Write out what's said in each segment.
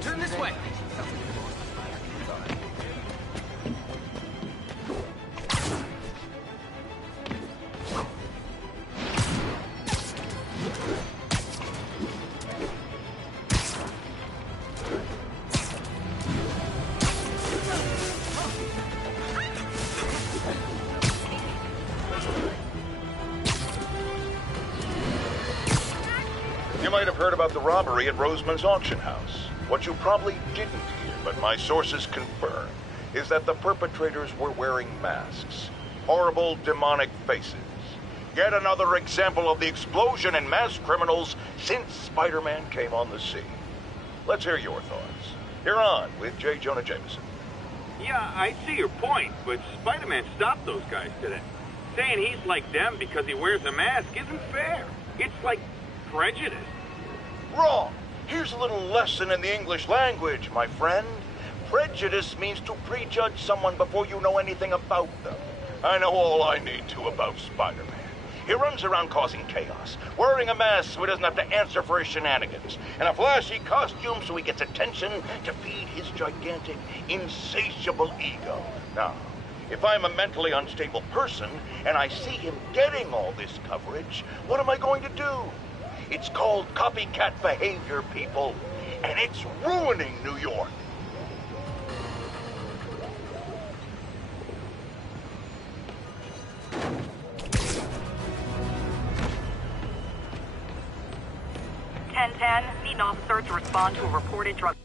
Turn this way. You might have heard about the robbery at Roseman's auction house. What you probably didn't hear, but my sources confirm, is that the perpetrators were wearing masks. Horrible, demonic faces. Yet another example of the explosion in mass criminals since Spider-Man came on the scene. Let's hear your thoughts. You're on with J. Jonah Jameson. Yeah, I see your point, but Spider-Man stopped those guys today. Saying he's like them because he wears a mask isn't fair. It's like prejudice. Wrong. Here's a little lesson in the English language, my friend. Prejudice means to prejudge someone before you know anything about them. I know all I need to about Spider-Man. He runs around causing chaos, wearing a mask so he doesn't have to answer for his shenanigans, and a flashy costume so he gets attention to feed his gigantic, insatiable ego. Now, if I'm a mentally unstable person and I see him getting all this coverage, what am I going to do? It's called copycat behavior, people, and it's ruining New York. Need an officer to respond to a reported drug.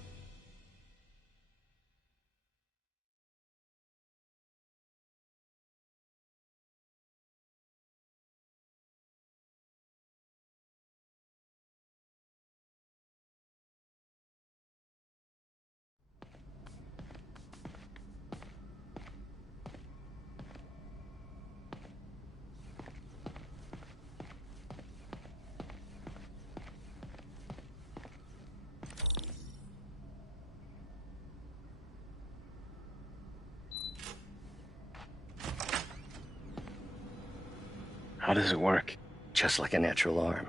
How does it work? Just like a natural arm.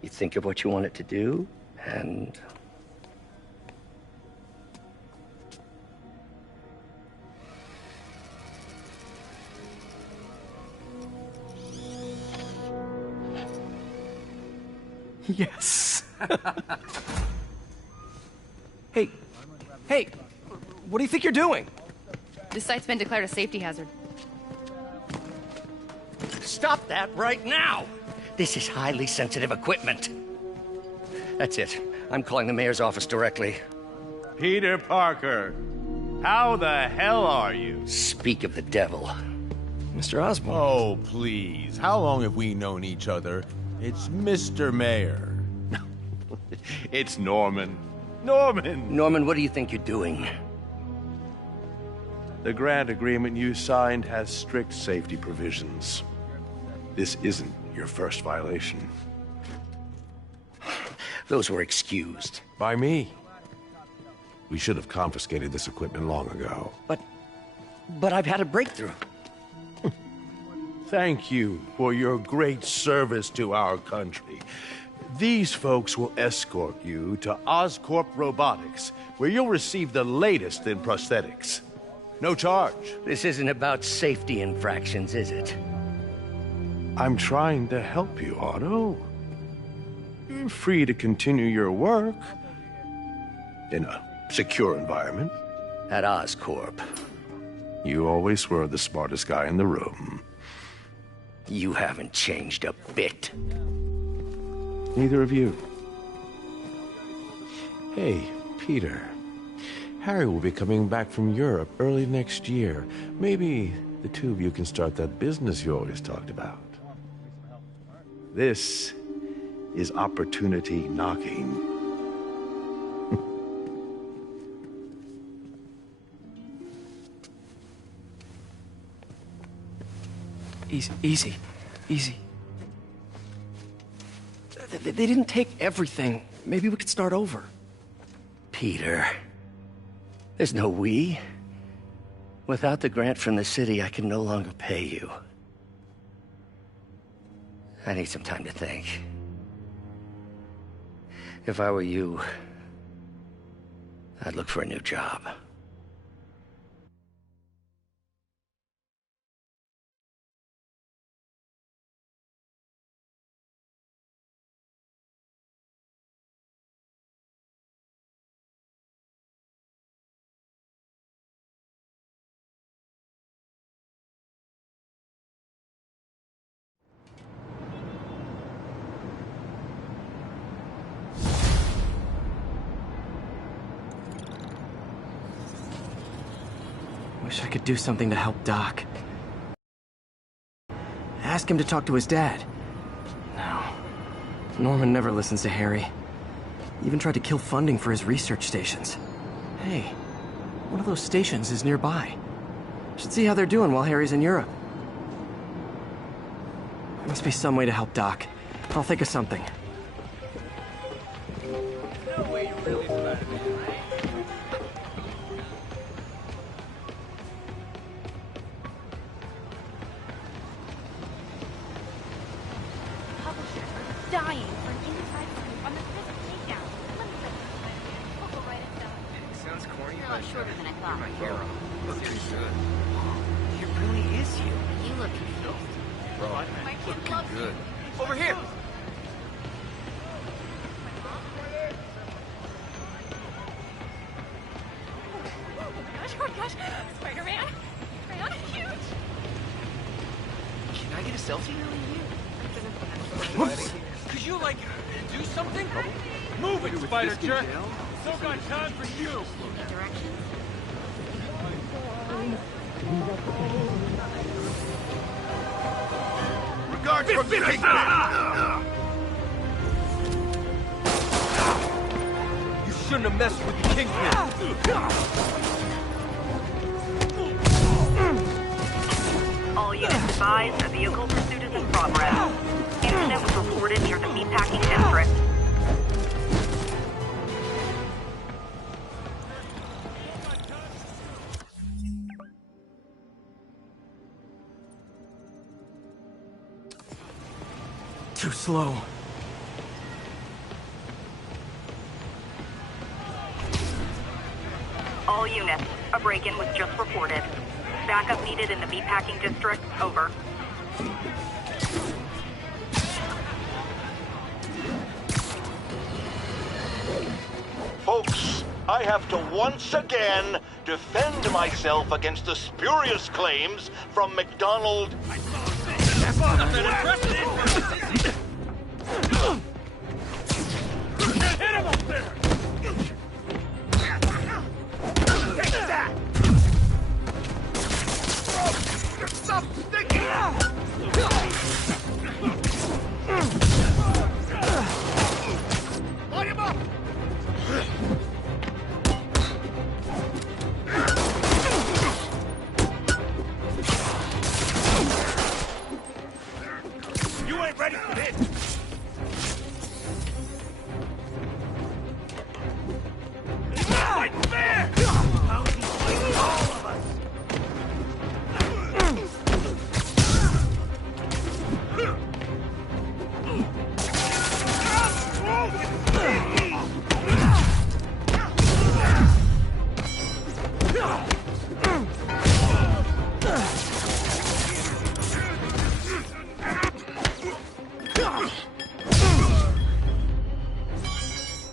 You think of what you want it to do, and... Yes. Hey, what do you think you're doing? This site's been declared a safety hazard. Stop that right now! This is highly sensitive equipment. That's it. I'm calling the mayor's office directly. Peter Parker, how the hell are you? Speak of the devil. Mr. Osborn. Oh, please. How long have we known each other? It's Mr. Mayor. It's Norman. Norman, what do you think you're doing? The grant agreement you signed has strict safety provisions. This isn't your first violation. Those were excused. By me. We should have confiscated this equipment long ago. But I've had a breakthrough. Thank you for your great service to our country. These folks will escort you to Oscorp Robotics, where you'll receive the latest in prosthetics. No charge. This isn't about safety infractions, is it? I'm trying to help you, Otto. You're free to continue your work in a secure environment. At Oscorp. You always were the smartest guy in the room. You haven't changed a bit. Neither of you. Hey, Peter. Harry will be coming back from Europe early next year. Maybe the two of you can start that business you always talked about. This is opportunity knocking. Easy. They didn't take everything. Maybe we could start over. Peter, there's no we. Without the grant from the city, I can no longer pay you. I need some time to think. If I were you, I'd look for a new job. Wish I could do something to help Doc. Ask him to talk to his dad. No. Norman never listens to Harry. Even tried to kill funding for his research stations. Hey, one of those stations is nearby. Should see how they're doing while Harry's in Europe. There must be some way to help Doc. I'll think of something. Dying for an inside scoop on the Christmas takeout. Let me set this Spider-Man. We'll go right inside. Sounds corny, You're a lot shorter than I thought. my hero. Look too good. It really is you. You look confused. Bro, My kid looking loves good. you. Over here! Oh my gosh, Spider-Man. Spider-Man, huge. Can I get a selfie? Could you, like, do something? Move it, Spider Jerk! So got time for you! Directions? Regards from Kingpin! You shouldn't have messed with the Kingpin. All units advised, a vehicle pursuit is in progress. Incident was reported near the meatpacking district. Too slow. All units, a break-in was just reported. Backup needed in the meatpacking district. Over. Folks, I have to once again defend myself against the spurious claims from McDonald. Hit him up there! Take that! Stop sticking! Light him up! You ain't ready for this! Fight fair! How is he fighting all of us?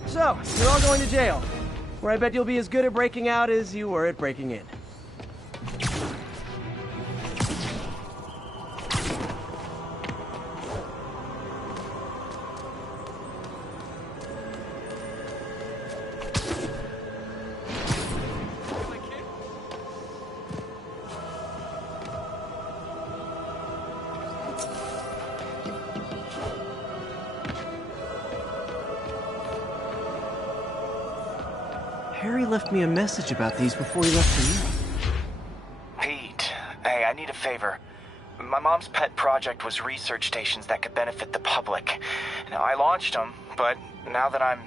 So, you're all going to jail, where I bet you'll be as good at breaking out as you were at breaking in. Harry left me a message about these before he left for you. Pete, hey, I need a favor. My mom's pet project was research stations that could benefit the public. Now, I launched them, but now that I'm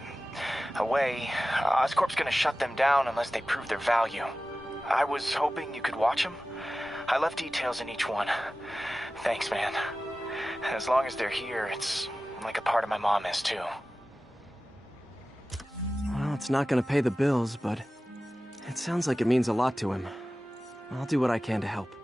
away, Oscorp's gonna shut them down unless they prove their value. I was hoping you could watch them. I left details in each one. Thanks, man. As long as they're here, it's like a part of my mom is, too. Well, it's not gonna pay the bills, but It sounds like it means a lot to him. I'll do what I can to help.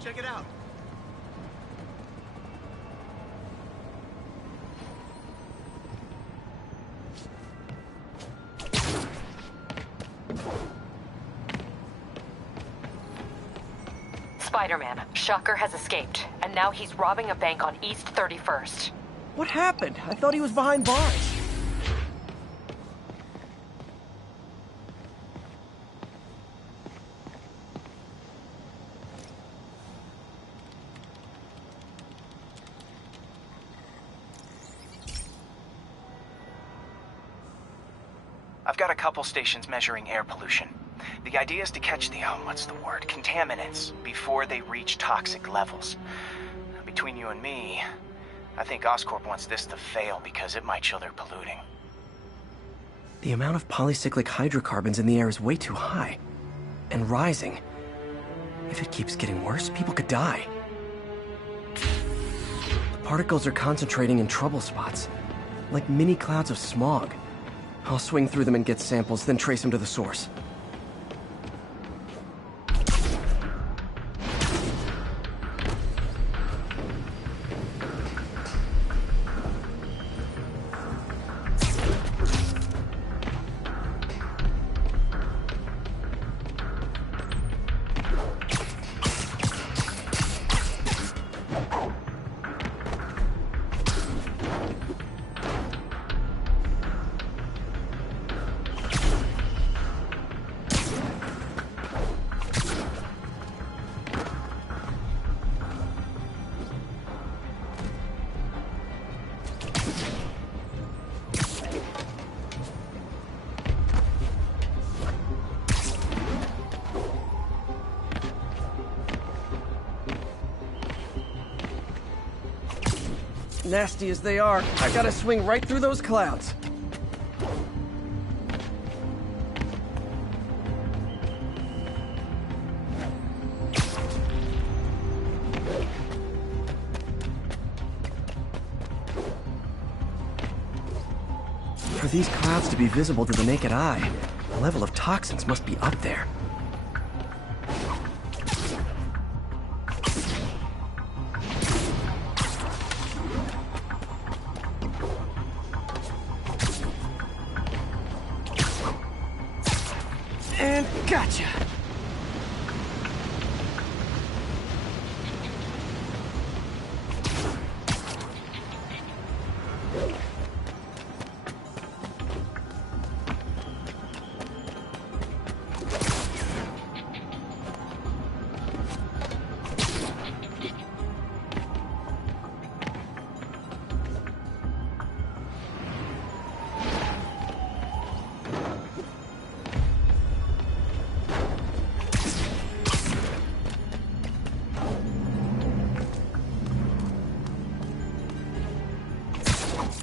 Check it out. Spider-Man, Shocker has escaped, and now he's robbing a bank on East 31st. What happened? I thought he was behind bars. I've got a couple stations measuring air pollution. The idea is to catch the, contaminants before they reach toxic levels. Between you and me, I think Oscorp wants this to fail because it might show they're polluting. The amount of polycyclic hydrocarbons in the air is way too high. And rising. If it keeps getting worse, people could die. The particles are concentrating in trouble spots, like mini clouds of smog. I'll swing through them and get samples, then trace them to the source. Nasty as they are, I gotta swing right through those clouds. For these clouds to be visible to the naked eye, the level of toxins must be up there. And gotcha!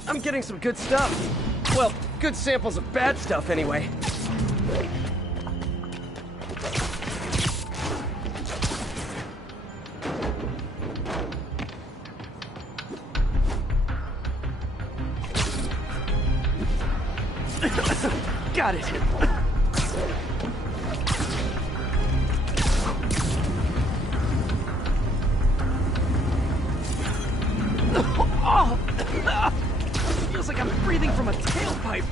I'm getting some good stuff. Well, good samples of bad stuff, anyway. Got it. Oh! Feels like I'm breathing from a tailpipe.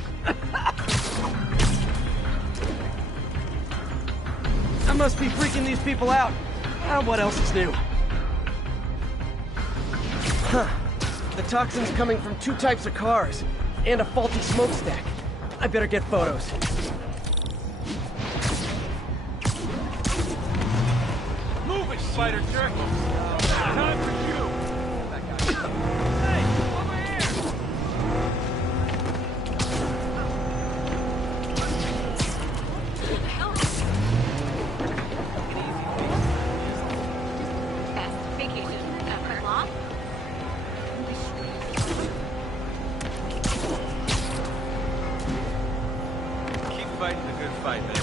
I must be freaking these people out. What else is new? Huh. The toxin's coming from two types of cars, and a faulty smokestack. I better get photos. Move it, spider jerk! Time for you! Hey, over here! Best vacation ever. Long? fight's a good fight, man.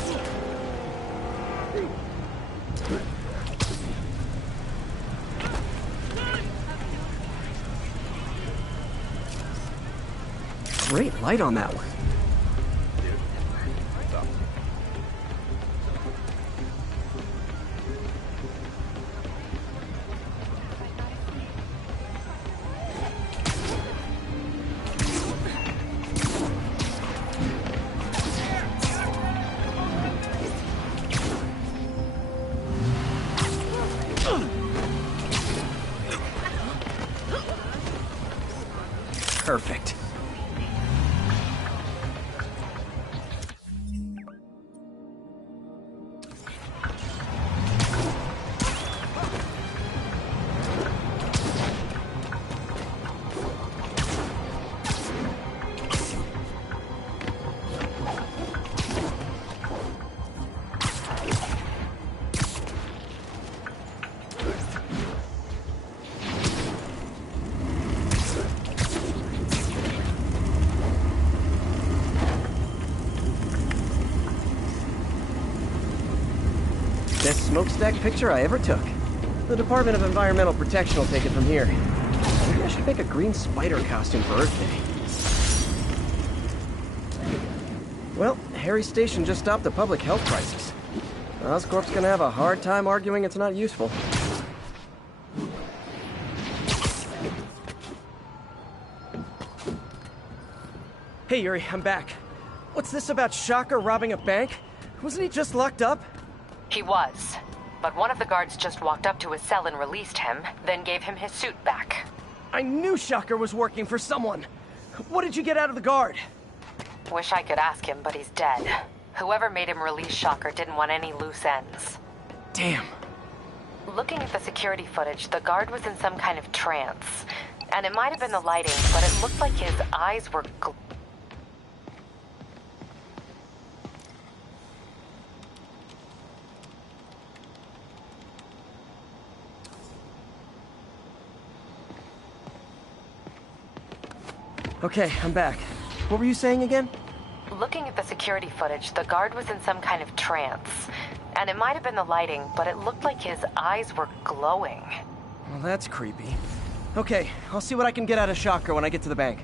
Great light on that one. Perfect. Best smokestack picture I ever took. The Department of Environmental Protection will take it from here. Maybe I should make a green spider costume for Earth Day. Well, Harry's station just stopped a public health crisis. Oscorp's gonna have a hard time arguing it's not useful. Hey, Yuri, I'm back. What's this about Shocker robbing a bank? Wasn't he just locked up? He was. But one of the guards just walked up to his cell and released him, then gave him his suit back. I knew Shocker was working for someone. What did you get out of the guard? Wish I could ask him, but he's dead. Whoever made him release Shocker didn't want any loose ends. Damn. Looking at the security footage, the guard was in some kind of trance. And it might have been the lighting, but it looked like his eyes were Okay, I'm back. What were you saying again? Looking at the security footage, the guard was in some kind of trance. And it might have been the lighting, but it looked like his eyes were glowing. Well, that's creepy. Okay, I'll see what I can get out of Shocker when I get to the bank.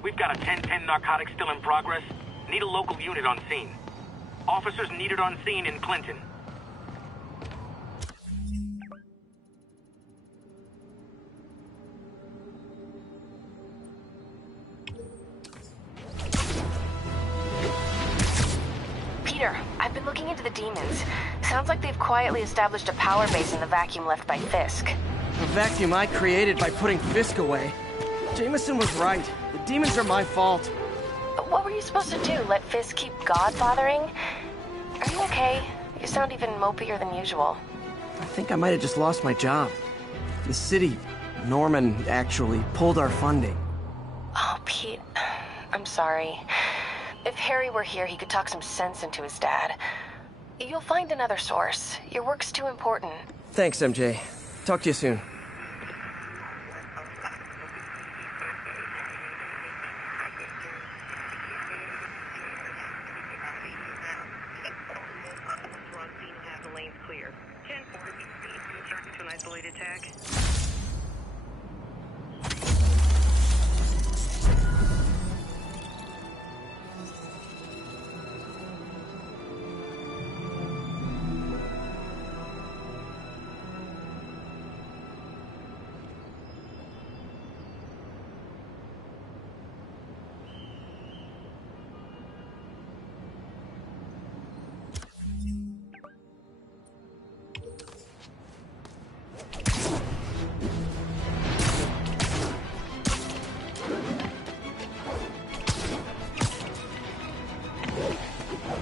We've got a 10-10 narcotics still in progress. Need a local unit on scene. Officers needed on scene in Clinton. Peter, I've been looking into the demons. Sounds like they've quietly established a power base in the vacuum left by Fisk. The vacuum I created by putting Fisk away. Jameson was right. The demons are my fault. What were you supposed to do? Let Fisk keep godfathering? Are you okay? You sound even mopier than usual. I think I might have just lost my job. The city, Norman, actually, pulled our funding. Oh, Pete. I'm sorry. If Harry were here, he could talk some sense into his dad. You'll find another source. Your work's too important. Thanks, MJ. Talk to you soon.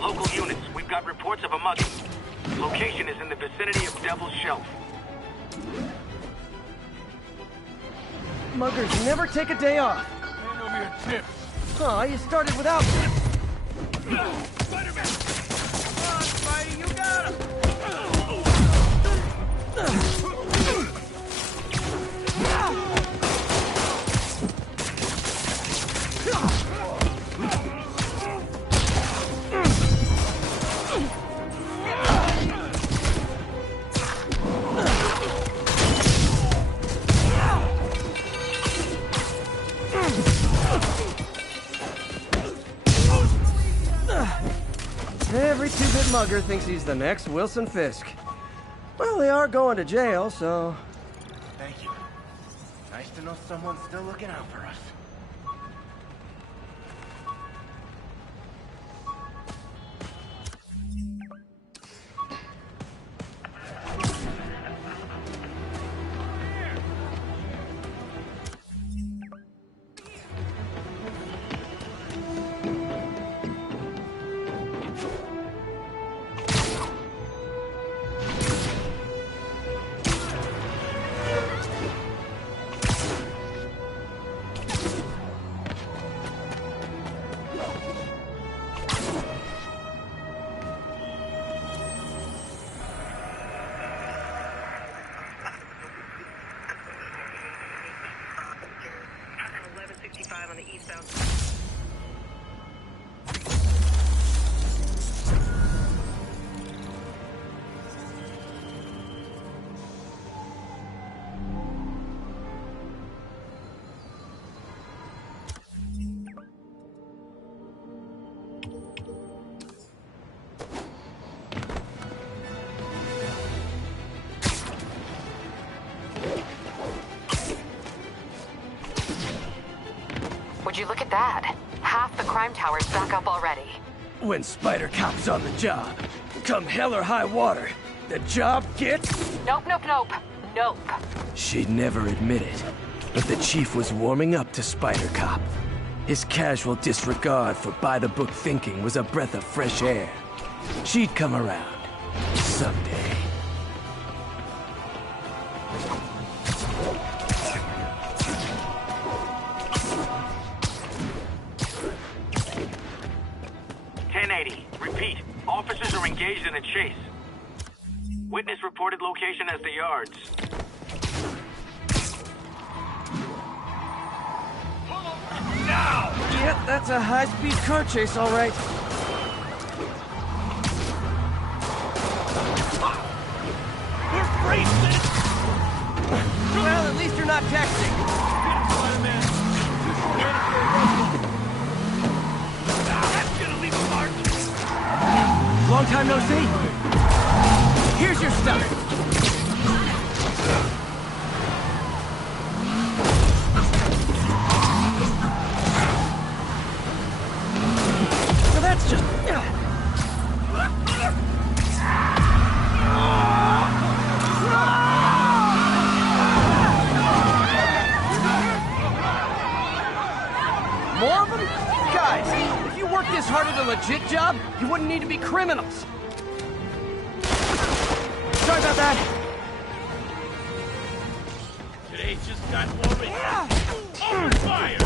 Local units, we've got reports of a mugging. Location is in the vicinity of Devil's Shelf. Muggers never take a day off. Hand over your tip. Aw, you started without me. Spider-Man! Come on, Spidey, you got him! Every two-bit mugger thinks he's the next Wilson Fisk. Well, they are going to jail, so... Thank you. Nice to know someone's still looking out for us. On the eastbound. Would you look at that? Half the crime tower's back up already. When Spider Cop's on the job, come hell or high water, the job gets... Nope, nope, nope. Nope. She'd never admit it, but the chief was warming up to Spider Cop. His casual disregard for by-the-book thinking was a breath of fresh air. She'd come around. Someday. Repeat. Officers are engaged in a chase. Witness reported location as the yards. Now! Yep, that's a high-speed car chase, all right. We're racing! Well, at least you're not texting. Spider-Man. That's gonna leave a mark. Long time no see. Here's your stuff. So that's just... More of them? Guys, if you worked this hard at a legit job, you wouldn't need to be criminals. Sorry about that. Today just got more on fire!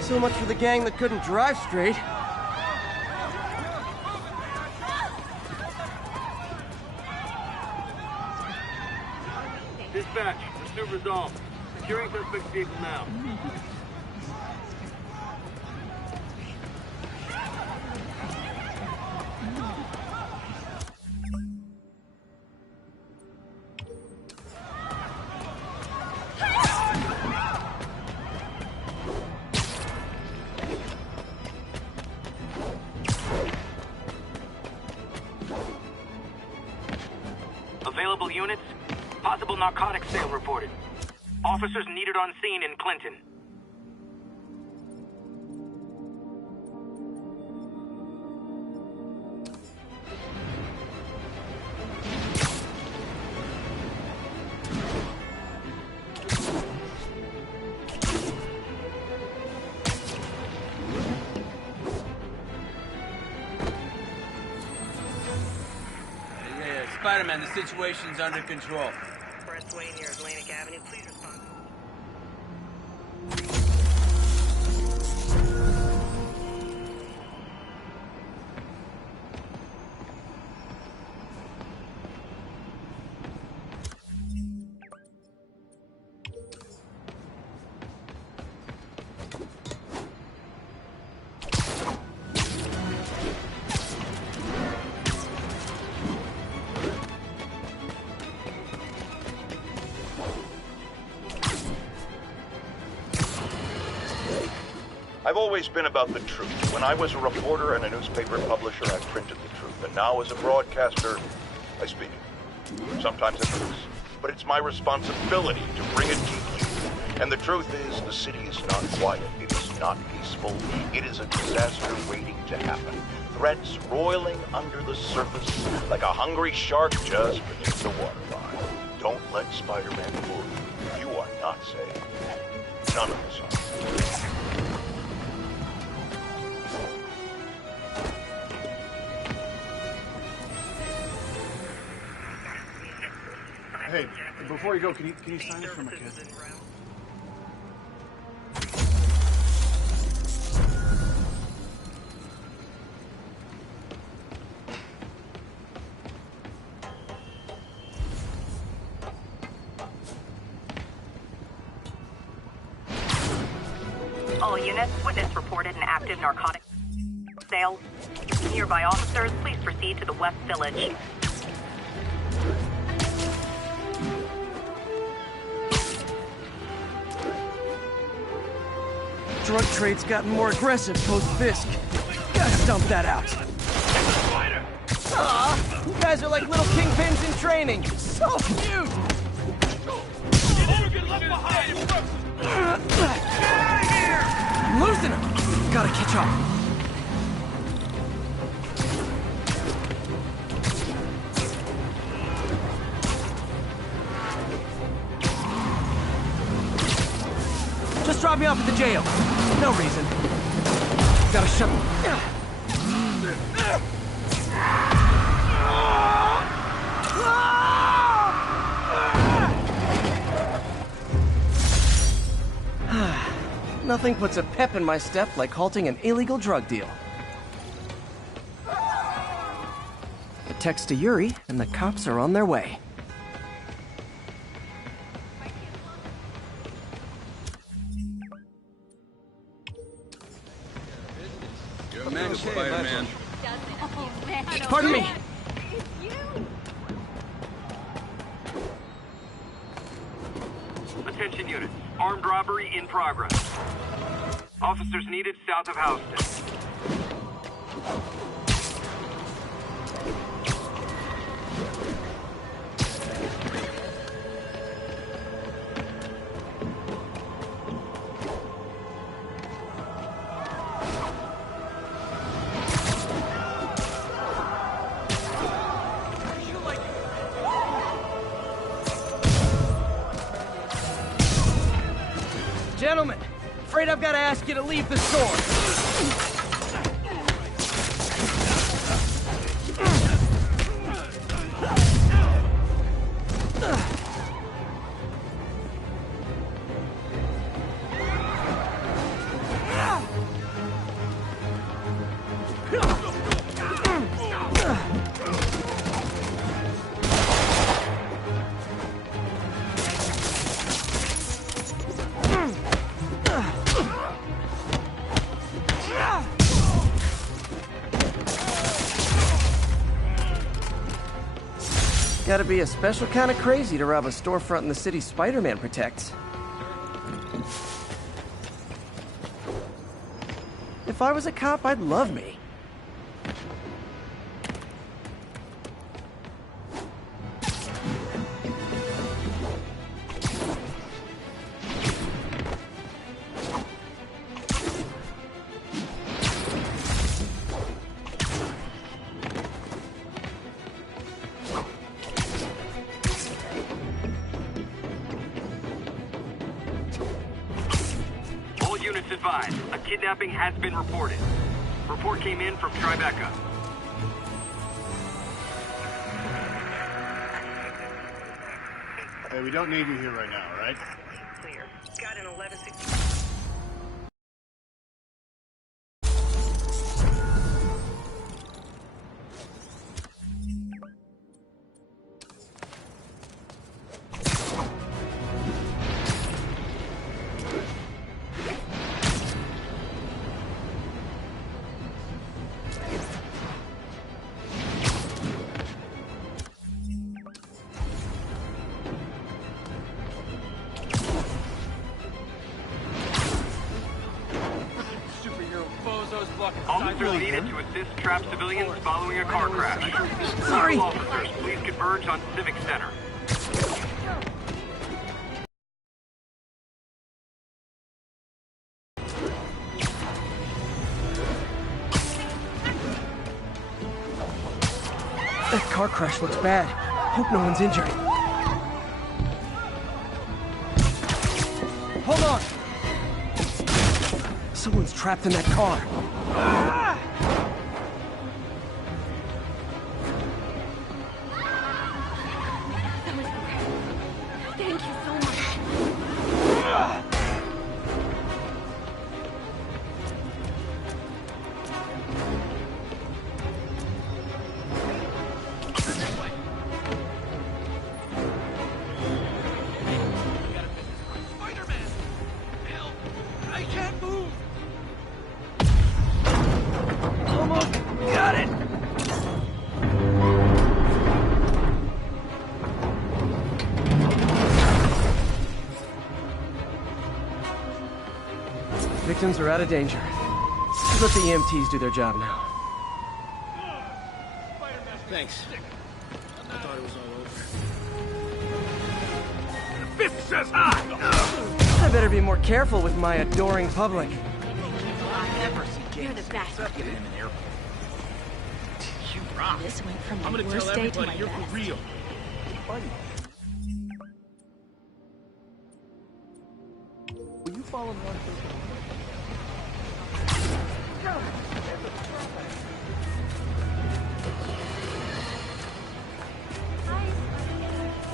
So much for the gang that couldn't drive straight. Dispatch, pursuit resolved. Securing suspect's vehicle now. Available units? Possible narcotics sale reported. Officers needed on scene in Clinton. Spider-Man, the situation's under control. Expressway near Atlantic Avenue. Please respond. I've always been about the truth. When I was a reporter and a newspaper publisher, I printed the truth. And now as a broadcaster, I speak it. Sometimes it hurts. But it's my responsibility to bring it to you. And the truth is, the city is not quiet. It is not peaceful. It is a disaster waiting to happen. Threats roiling under the surface like a hungry shark just beneath the waterline. Don't let Spider-Man fool you. You are not safe. None of us are. Hey, before you go, can you sign it for my kid? All units, witness reported an active narcotic sale. Nearby officers, please proceed to the West Village. Drug trade's gotten more aggressive post-Fisk. Gotta stump that out. Aw, you guys are like little kingpins in training. So cute! I'm losing him! Gotta catch up. Just drop me off at the jail. No reason. Gotta shut them. Nothing puts a pep in my step like halting an illegal drug deal. A text to Yuri, and the cops are on their way. You're mega Spider-Man. Pardon me. Attention units. Armed robbery in progress. Officers needed south of Houston. Gentlemen, afraid I've got to ask you to leave the store. Gotta be a special kind of crazy to rob a storefront in the city Spider-Man protects. If I was a cop, I'd love me. Advised, a kidnapping has been reported. Report came in from Tribeca. Hey, we don't need you here right now, all right? Clear. Got an 1160. Officers needed to assist trapped civilians following a car crash. Sorry. Officers, please converge on Civic Center. That car crash looks bad. Hope no one's injured. Hold on! Someone's trapped in that car. That was incredible. Thank you so much. Spider-Man! Help! I can't move! Almost got it! Victims are out of danger. Let the EMTs do their job now. Thanks. I thought it was all over. Fist says hi! I better be more careful with my adoring public. You're the best. You rock. This went from I'm my gonna worst tell day to everybody my you're best. for real. Will you follow me on Facebook?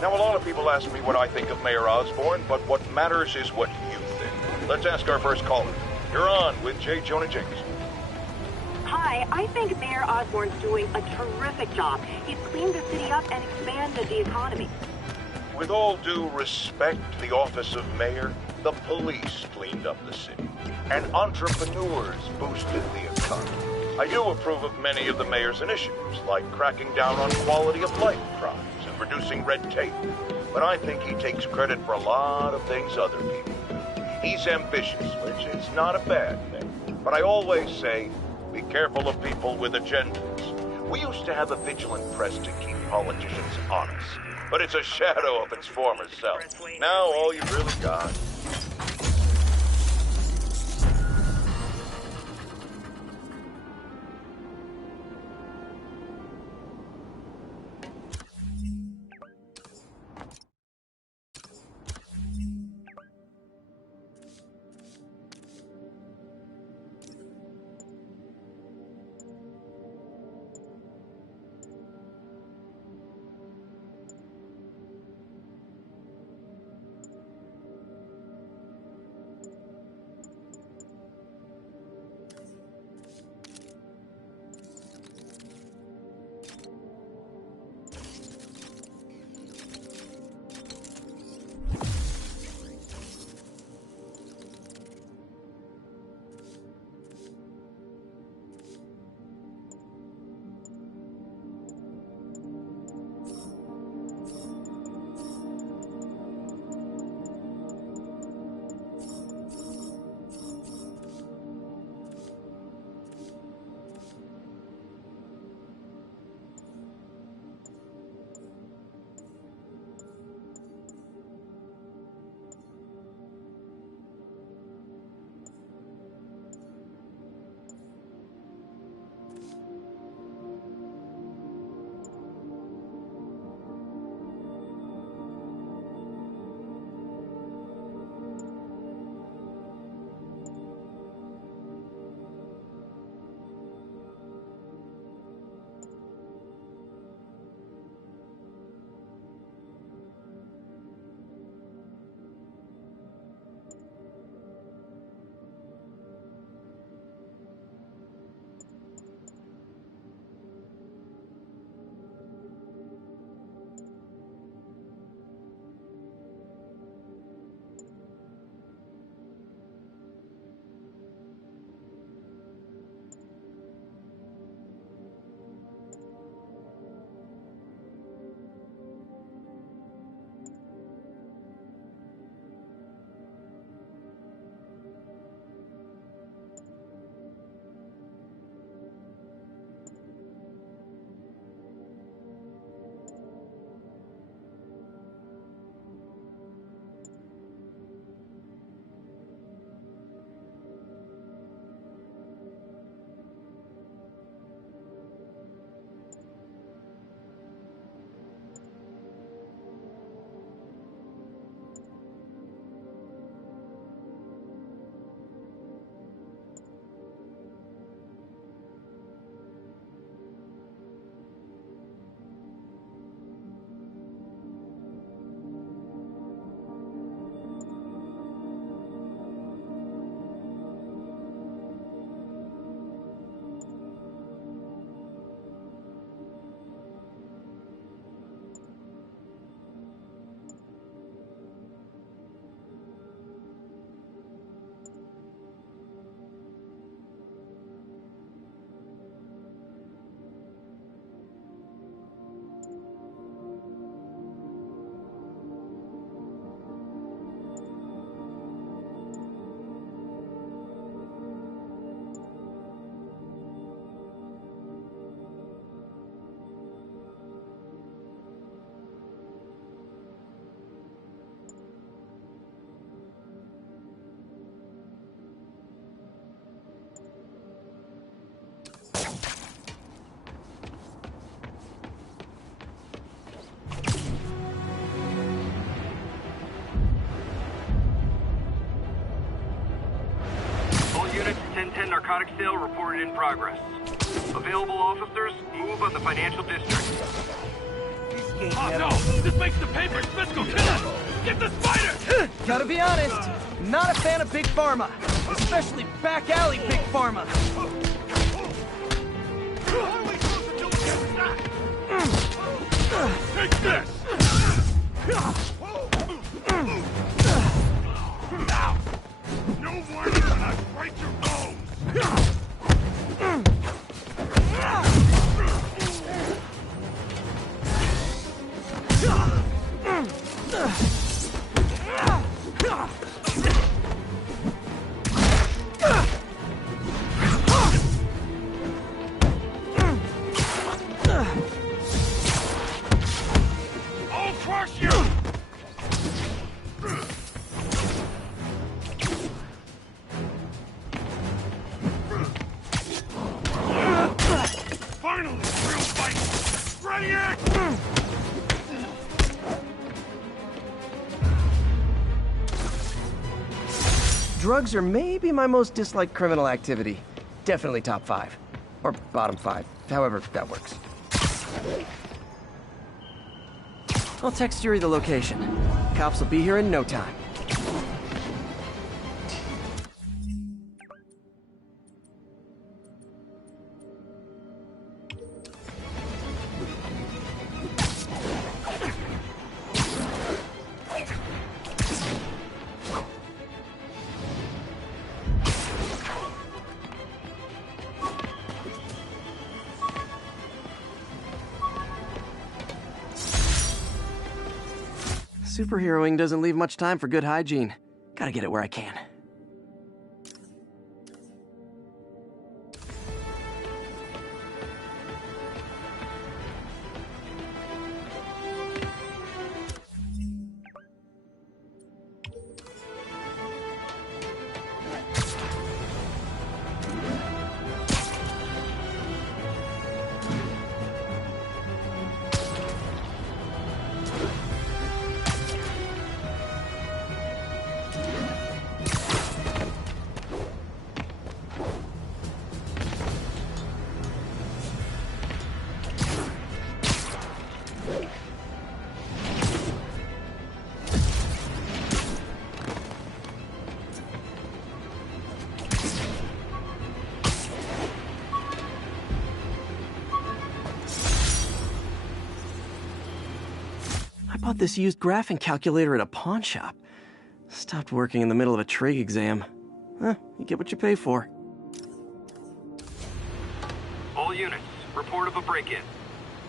Now, a lot of people ask me what I think of Mayor Osborn, but what matters is what you think. Let's ask our first caller. You're on with J. Jonah Jameson. Hi, I think Mayor Osborn's doing a terrific job. He's cleaned the city up and expanded the economy. With all due respect to the office of mayor, the police cleaned up the city, and entrepreneurs boosted the economy. I do approve of many of the mayor's initiatives, like cracking down on quality of life crimes and reducing red tape. But I think he takes credit for a lot of things other people do. He's ambitious, which is not a bad thing. But I always say, be careful of people with agendas. We used to have a vigilant press to keep politicians honest, but it's a shadow of its former self. Now all you've really got. narcotic sale reported in progress. Available officers, move on the financial district. Oh no! This makes the papers! Let's go kill him! Get the spider! Gotta be honest, not a fan of Big Pharma. Especially back alley Big Pharma. Take this! Now! No warning when I break your nose! I'll crush you! Finally, real fight! Ready, act! Drugs are maybe my most disliked criminal activity. Definitely top 5. Or bottom 5. However that works. I'll text Yuri the location. Cops will be here in no time. Superheroing doesn't leave much time for good hygiene. Gotta get it where I can. I bought this used graphing calculator at a pawn shop. Stopped working in the middle of a trig exam. You get what you pay for. All units, report of a break-in.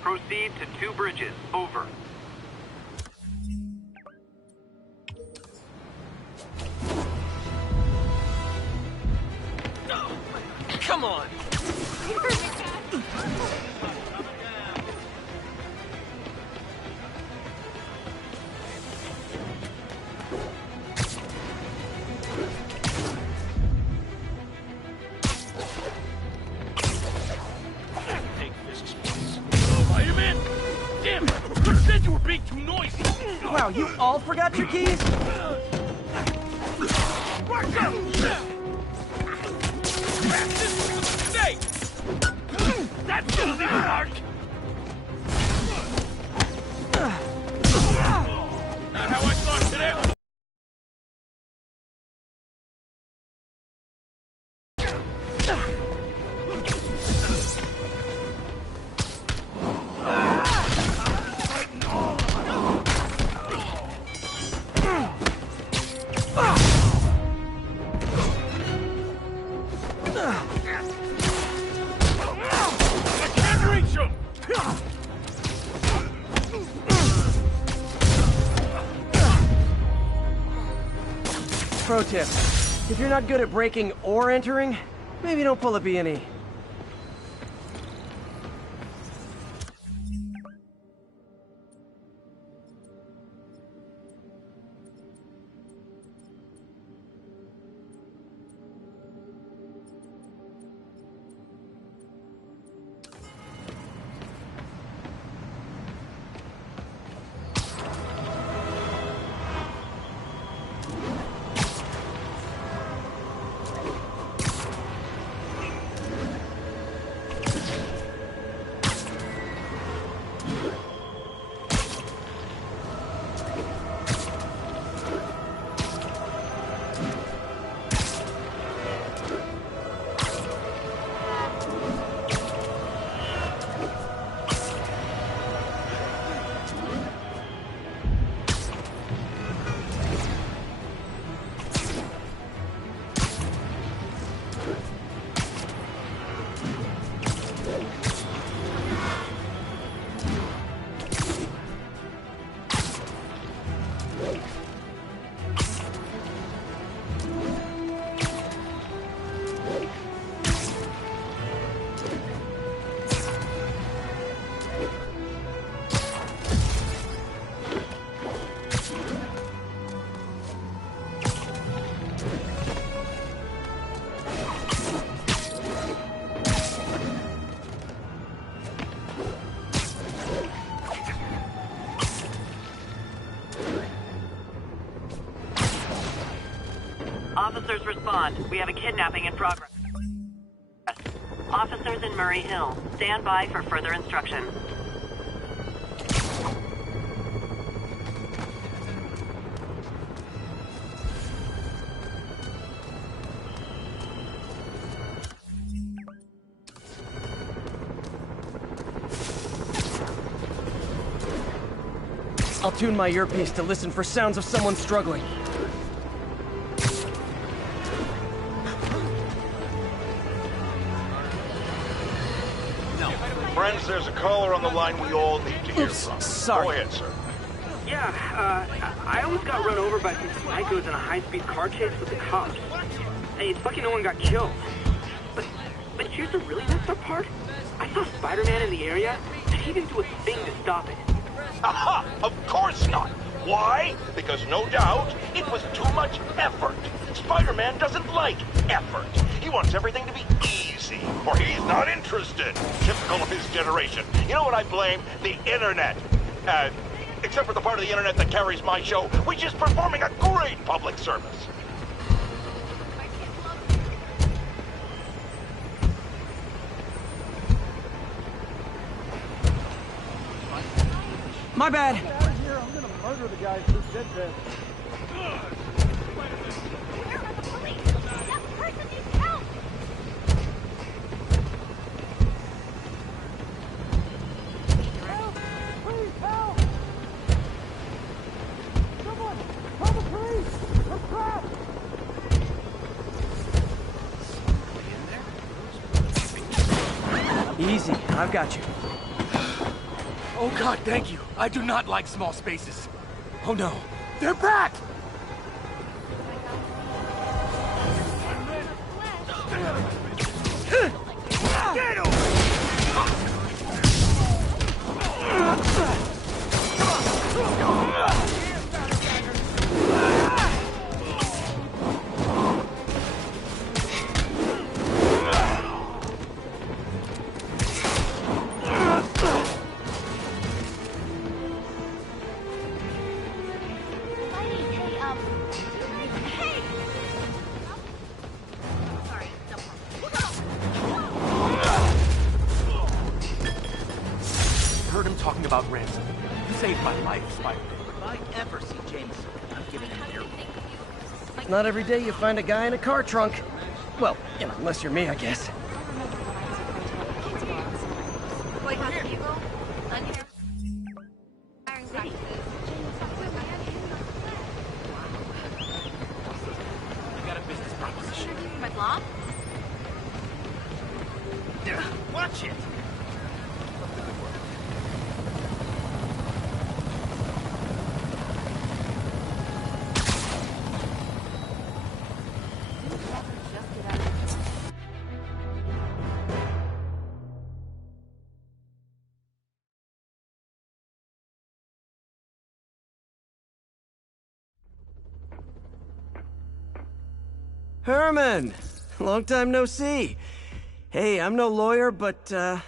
Proceed to 2 bridges. Over. Come on! Spider-Man? Damn it! You said you were being too noisy! Wow, you all forgot your keys? Watch out! This was a mistake! That's gonna leave a mark! Not how I thought today! Pro tip, if you're not good at breaking or entering, maybe don't pull a B&E. Officers respond. We have a kidnapping in progress. Officers in Murray Hill. Stand by for further instruction. I'll tune my earpiece to listen for sounds of someone struggling. Friends, there's a caller on the line we all need to hear from. Sorry. Go ahead, sir. Yeah, I almost got run over by some psychos in a high-speed car chase with the cops. Hey, it's lucky no one got killed. But here's the really messed up part. I saw Spider-Man in the area, and he didn't do a thing to stop it. Aha! Of course not! Why? Because no doubt, it was too much effort. Spider-Man doesn't like effort. He wants everything to be easy, or he's not interested. Typical of his generation. You know what I blame? The internet. Except for the part of the internet that carries my show, which is performing a great public service. My bad. Get out of here. I'm gonna murder the guy who did this. Where are the police? That person needs help! Help! Please, help! Someone! Call the police! I'm trapped! Easy, I've got you. Oh God, thank you. I do not like small spaces. Oh no, they're back! Get him! Hey! Sorry, no Heard him talking about ransom. You saved my life, Spider-Man. If I ever see Jameson, I'm giving him an earful. Not every day you find a guy in a car trunk. Well, you know, unless you're me, I guess. Boycott the vehicle. Unfair. Firing back. I got a business proposition. My mom? Watch it! Herman! Long time no see. Hey, I'm no lawyer, but, I'm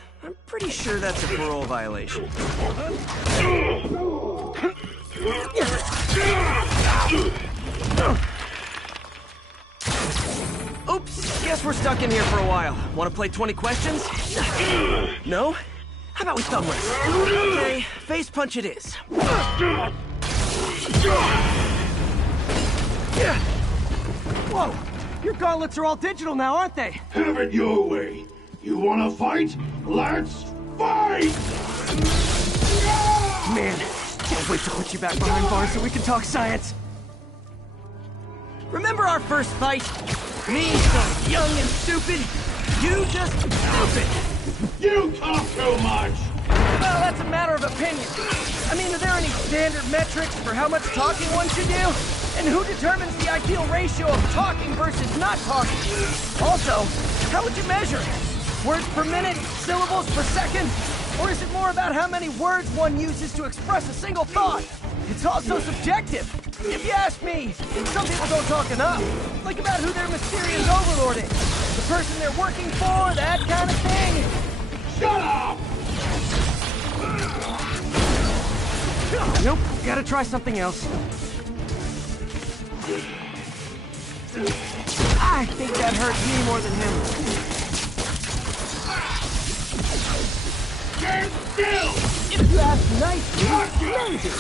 pretty sure that's a parole violation. Oops, guess we're stuck in here for a while. Want to play 20 questions? No? How about we thumb race? Okay, face punch it is. Whoa! Your gauntlets are all digital now, aren't they? Have it your way. You wanna fight? Let's fight! Man, can't wait to put you back behind bars so we can talk science. Remember our first fight? Me, so young and stupid. You just stupid. You talk too much! Well, that's a matter of opinion. I mean, are there any standard metrics for how much talking one should do? And who determines the ideal ratio of talking versus not talking? Also, how would you measure it? Words per minute? Syllables per second? Or is it more about how many words one uses to express a single thought? It's also subjective. If you ask me, some people don't talk enough. Like about who their mysterious overlord is. The person they're working for, that kind of thing. Shut up! Nope, gotta try something else. I think that hurt me more than him. Stand still! If you ask nicely, maybe.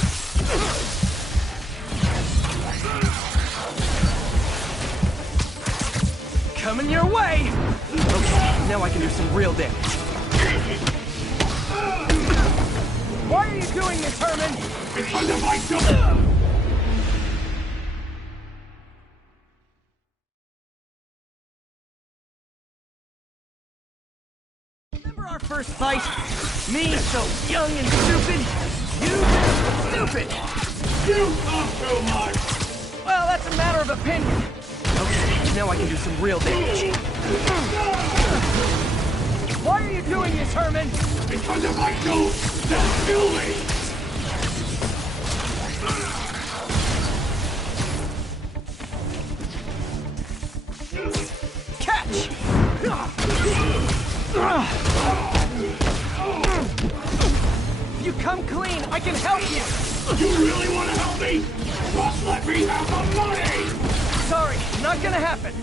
Coming your way! Okay, now I can do some real damage. Why are you doing this, Herman? Because of my job! Remember our first fight? Me, so young and stupid. You, stupid. You talk too much! Well, that's a matter of opinion. Okay, now I can do some real damage. Why are you doing this, Herman? Because if I don't, they'll kill me! Catch! If you come clean, I can help you! You really want to help me? Just let me have the money! Sorry, not gonna happen.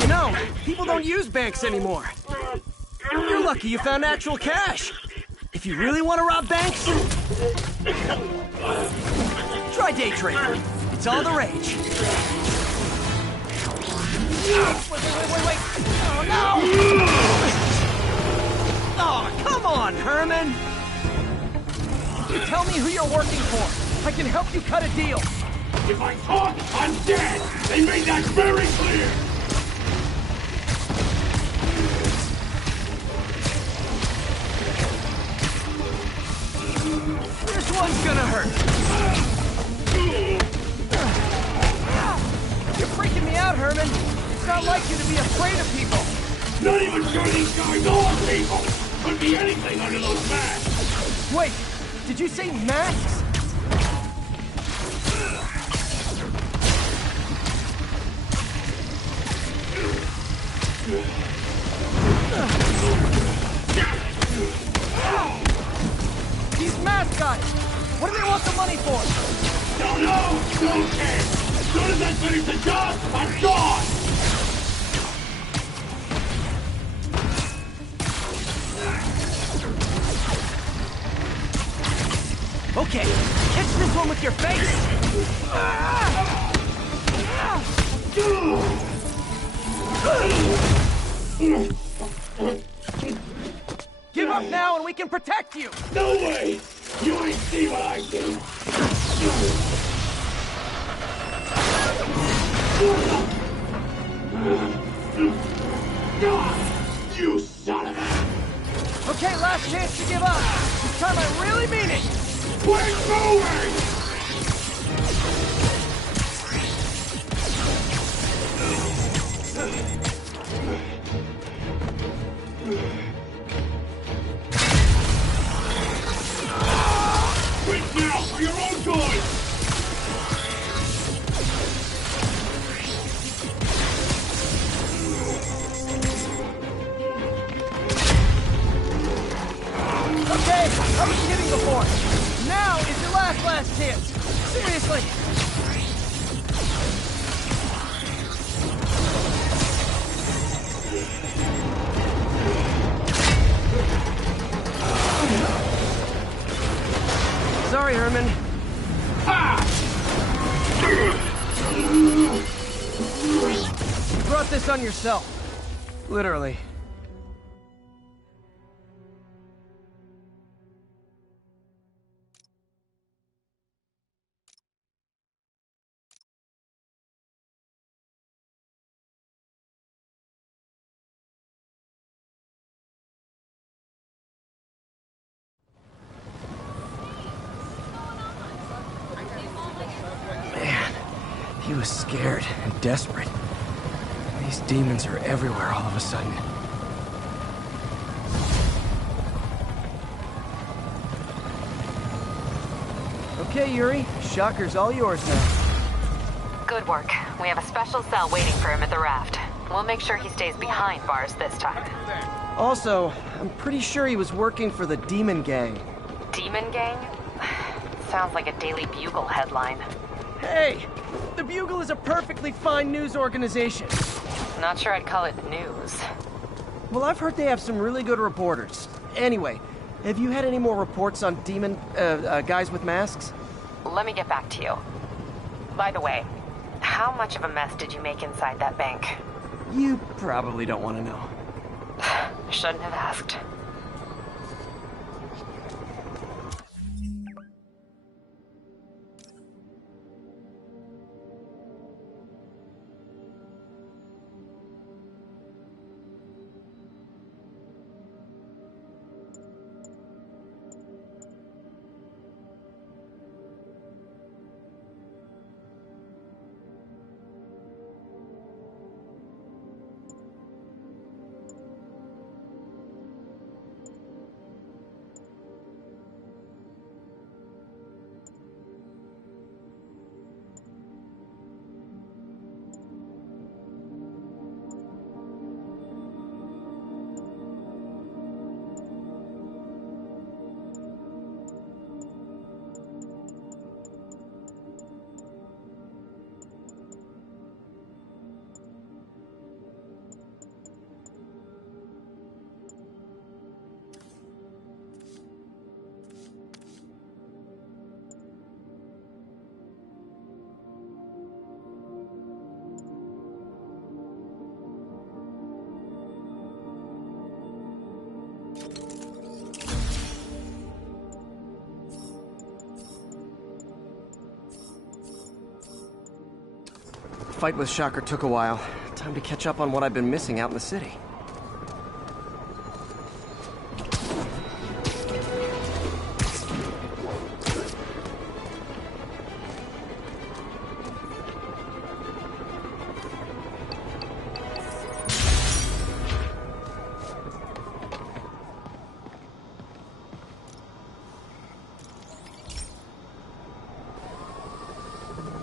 You know, people don't use banks anymore. You're lucky you found actual cash. If you really want to rob banks, try day trading. It's all the rage. Wait. Oh, no! Oh, come on, Herman! You tell me who you're working for. I can help you cut a deal. If I talk, I'm dead! They made that very clear! This one's gonna hurt. You're freaking me out, Herman. It's not like you to be afraid of people. Not even sure these guys are people! Could be anything under those masks! Wait, did you say masks? These mask guys! What do they want the money for? Don't know! Don't care! As soon as I finish the job, I'm gone! Okay, catch this one with your face! Give up now and we can protect you! No way! You ain't see what I do! You son of a... Okay, last chance to give up. This time I really mean it. Quit moving! Quit now for your own good! Okay, I was kidding before. Now is your last chance. Seriously. Sorry, Herman. You brought this on yourself. Literally. He was scared and desperate. These demons are everywhere all of a sudden. Okay, Yuri. Shocker's all yours now. Good work. We have a special cell waiting for him at the raft. We'll make sure he stays behind bars this time. Also, I'm pretty sure he was working for the Demon Gang. Demon Gang? Sounds like a Daily Bugle headline. Hey! The Bugle is a perfectly fine news organization. Not sure I'd call it news. Well, I've heard they have some really good reporters. Anyway, have you had any more reports on demon, guys with masks? Let me get back to you. By the way, how much of a mess did you make inside that bank? You probably don't want to know. Shouldn't have asked. Fight with Shocker took a while. Time to catch up on what I've been missing out in the city.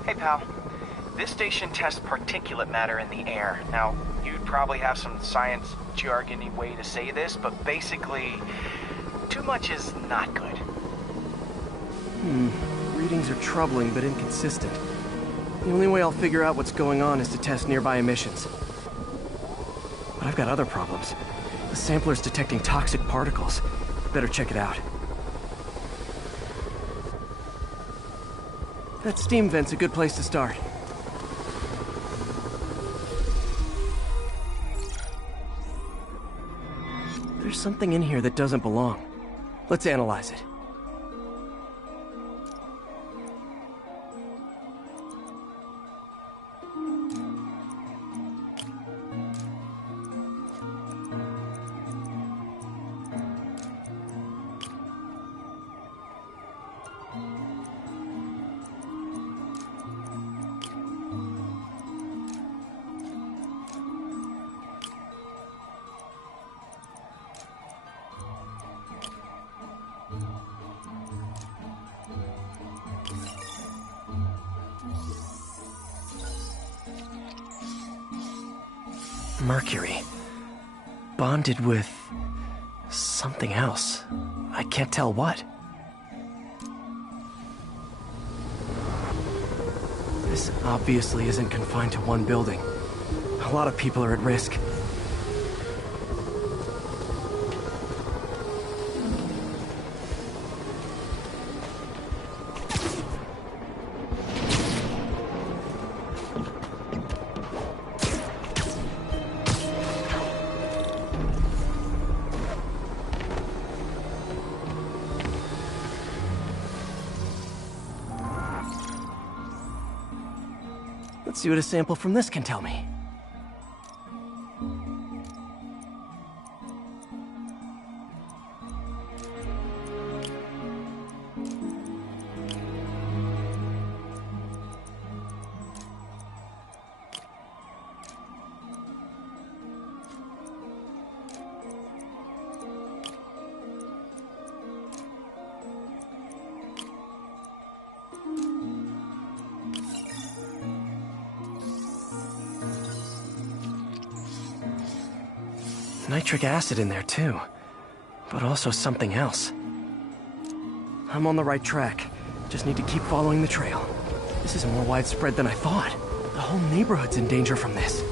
Hey, pal. This station tests particulate matter in the air. Now, you'd probably have some science jargony way to say this, but basically, too much is not good. Readings are troubling but inconsistent. The only way I'll figure out what's going on is to test nearby emissions. But I've got other problems. The sampler's detecting toxic particles. Better check it out. That steam vent's a good place to start. There's something in here that doesn't belong. Let's analyze it. Mercury. Bonded with something else. I can't tell what. This obviously isn't confined to one building. A lot of people are at risk. Let's see what a sample from this can tell me. nitric acid in there too, but also something else. I'm on the right track. Just need to keep following the trail. This is more widespread than I thought. The whole neighborhood's in danger from this.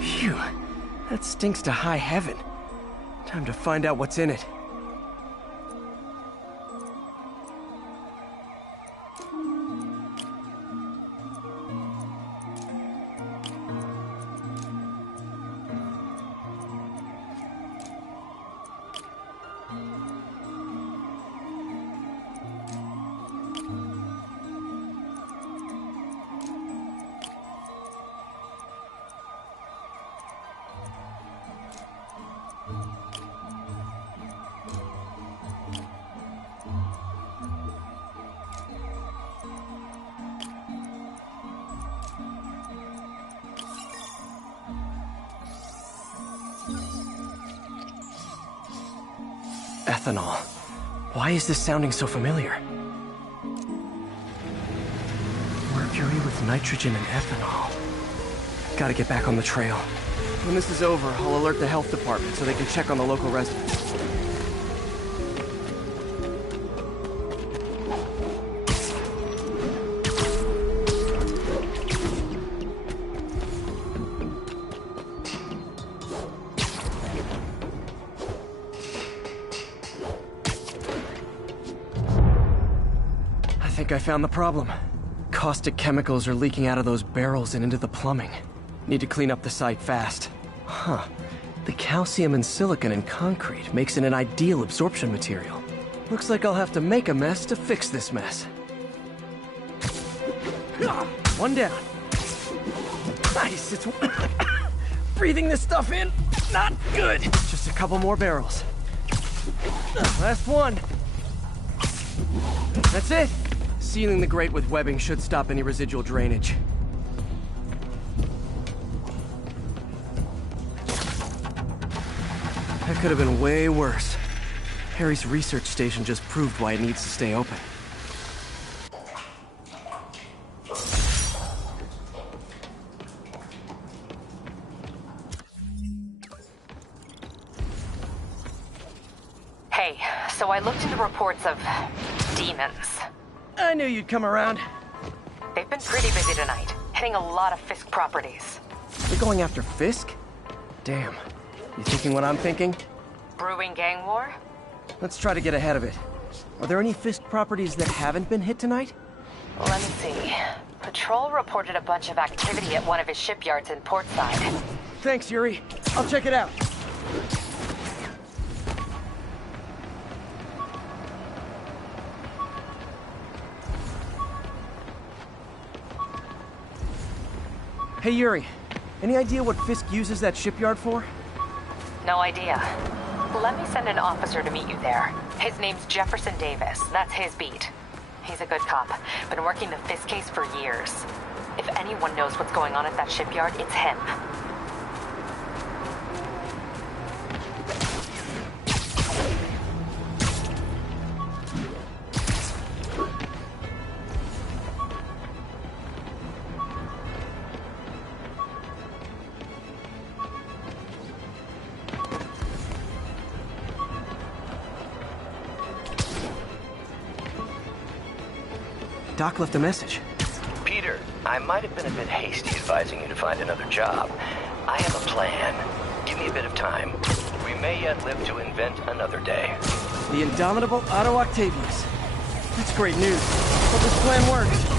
Phew, that stinks to high heaven. Time to find out what's in it. Ethanol. Why is this sounding so familiar? Mercury with nitrogen and ethanol. Gotta get back on the trail. When this is over, I'll alert the health department so they can check on the local residents. I think I found the problem. Caustic chemicals are leaking out of those barrels and into the plumbing. Need to clean up the site fast. Huh. The calcium and silicon in concrete makes it an ideal absorption material. Looks like I'll have to make a mess to fix this mess. One down. Nice, it's... breathing this stuff in, not good. Just a couple more barrels. Last one. That's it. Sealing the grate with webbing should stop any residual drainage. That could have been way worse. Harry's research station just proved why it needs to stay open. Hey, so I looked into reports of demons. I knew you'd come around. They've been pretty busy tonight, hitting a lot of Fisk properties. You're going after Fisk? Damn. You thinking what I'm thinking? Brewing gang war? Let's try to get ahead of it. Are there any Fisk properties that haven't been hit tonight? Let me see. Patrol reported a bunch of activity at one of his shipyards in Portside. Thanks, Yuri. I'll check it out. Hey, Yuri. Any idea what Fisk uses that shipyard for? No idea. Let me send an officer to meet you there. His name's Jefferson Davis. That's his beat. He's a good cop. Been working the Fisk case for years. If anyone knows what's going on at that shipyard, it's him. Doc left a message. Peter, I might have been a bit hasty advising you to find another job. I have a plan. Give me a bit of time. We may yet live to invent another day. The indomitable Otto Octavius. That's great news. Hope this plan works.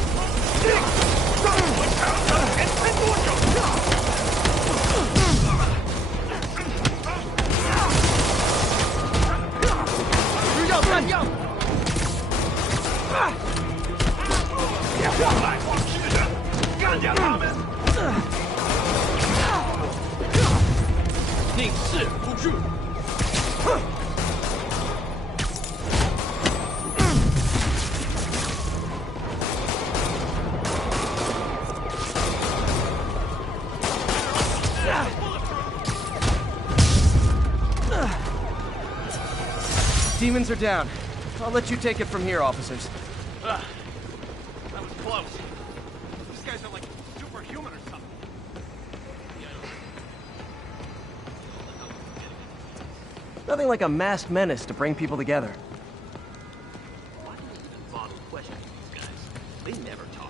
Demons are down. I'll let you take it from here, officers. That was close. These guys are like superhuman or something. Nothing like a masked menace to bring people together. Why do you even bother questioning these guys? They never talk.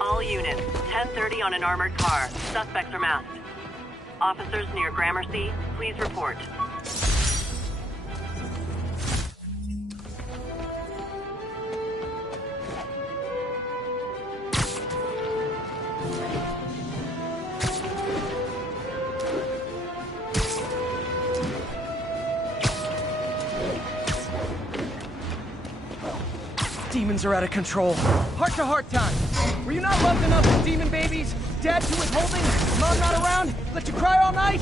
All units, 10:30 on an armored car. Suspects are masked. Officers near Gramercy, please report. Demons are out of control. Heart-to-heart time. Were you not loved enough with demon babies? Dad too withholding? Mom not around? Let you cry all night?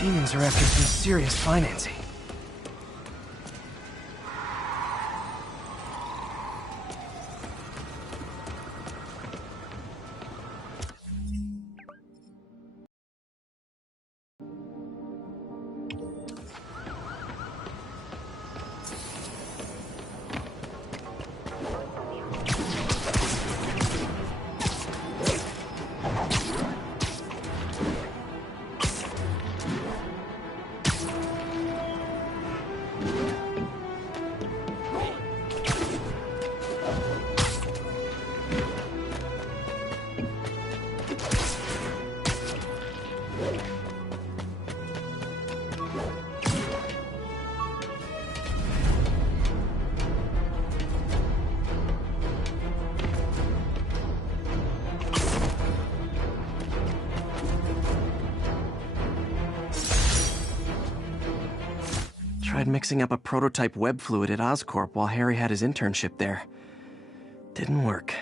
Demons are after some serious financing. Tried mixing up a prototype web fluid at Oscorp while Harry had his internship there. Didn't work.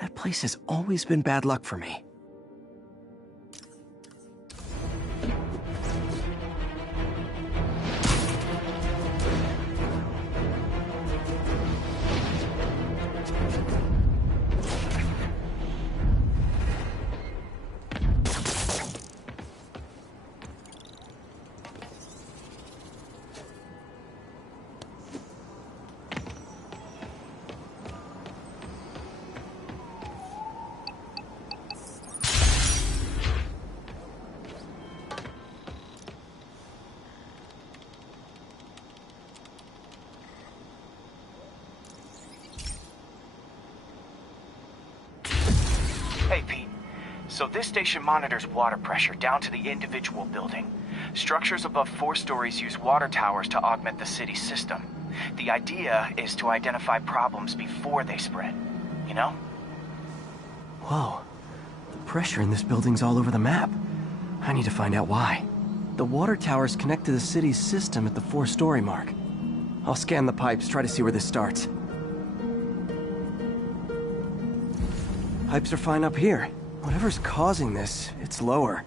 That place has always been bad luck for me. Hey, Pete. So this station monitors water pressure down to the individual building. Structures above 4 stories use water towers to augment the city's system. The idea is to identify problems before they spread, you know? Whoa. The pressure in this building's all over the map. I need to find out why. The water towers connect to the city's system at the 4-story mark. I'll scan the pipes, try to see where this starts. Pipes are fine up here. Whatever's causing this, it's lower.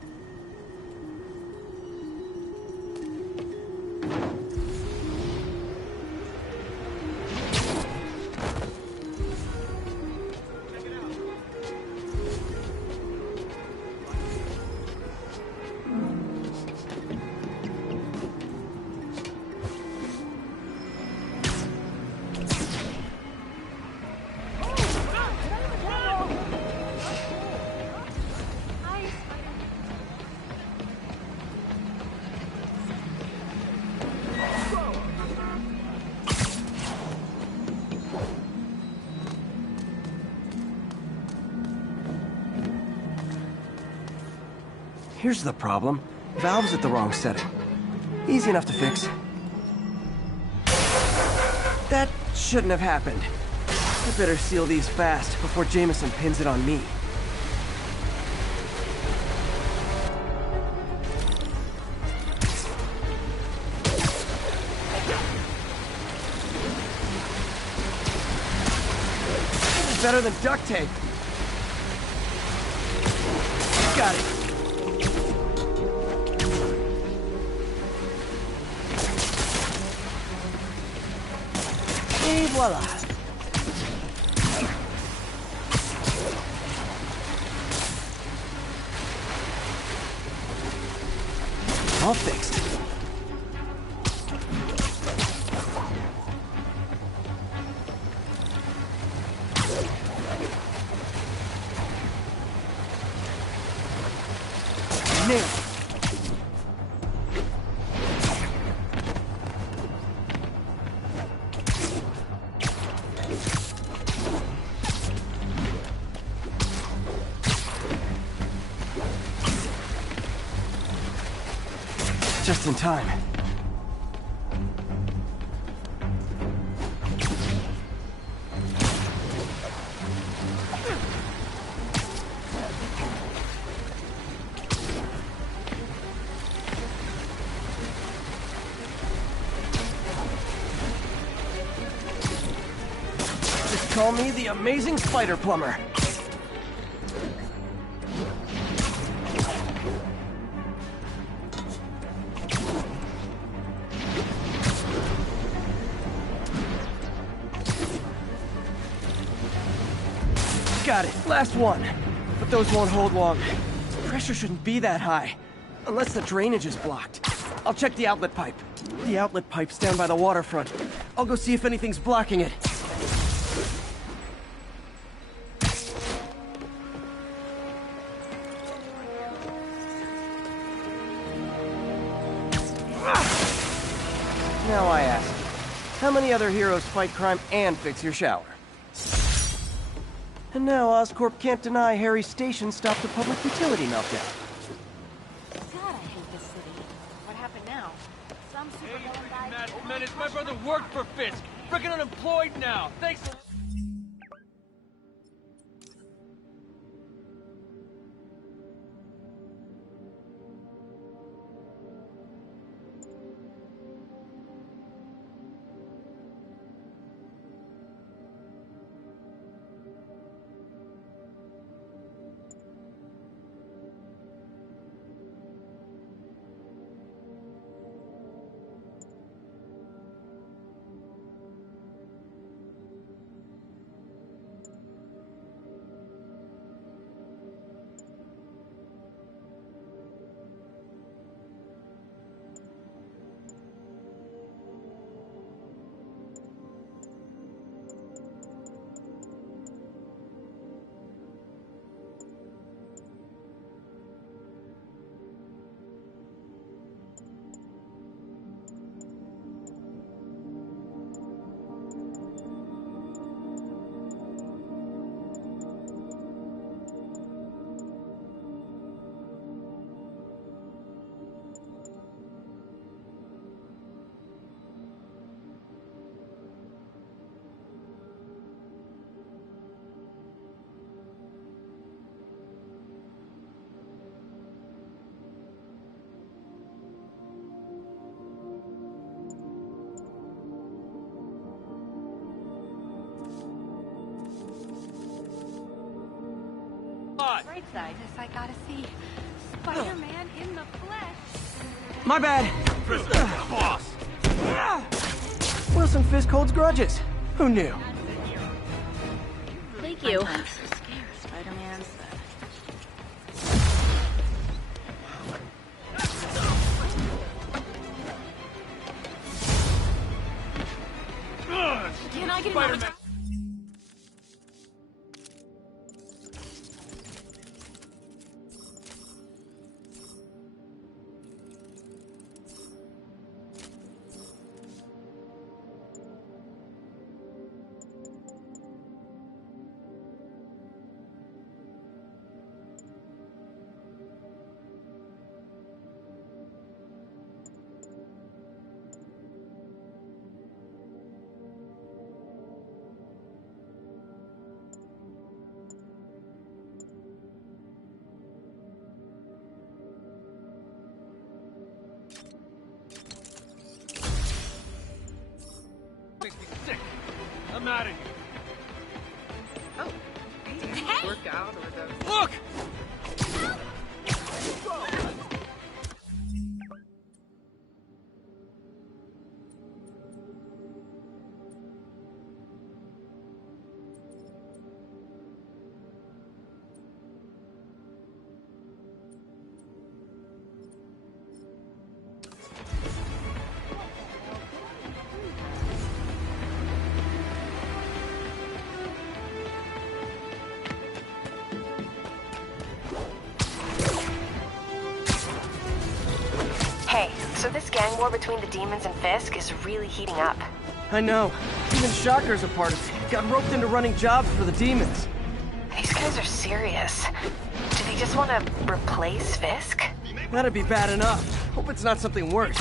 Here's the problem. Valve's at the wrong setting. Easy enough to fix. That shouldn't have happened. I better seal these fast before Jameson pins it on me. This is better than duct tape. Got it. Et voila. All fixed. Nailed it. Just in time. Just call me the amazing spider plumber. Got it. Last one. But those won't hold long. Pressure shouldn't be that high. Unless the drainage is blocked. I'll check the outlet pipe. The outlet pipe's down by the waterfront. I'll go see if anything's blocking it. Now I ask, how many other heroes fight crime and fix your shower? And now Oscorp can't deny Harry's station stopped a public utility meltdown. God, I hate this city. What happened now? Some supervillain guy... Mad Menace, my brother worked for Fisk. Freaking unemployed now. Thanks a excited. I gotta see Spider-Man in the flesh. My bad. Boss! Wilson Fisk holds grudges. Who knew? Thank you. Spider-Man. Can I get Spider-Man! Makes me sick. I'm out of here. Oh, hey. Work out or those. Look! Hey, so this gang war between the demons and Fisk is really heating up. I know. Even Shocker's a part of it. Got roped into running jobs for the demons. These guys are serious. Do they just want to replace Fisk? That'd be bad enough. Hope it's not something worse.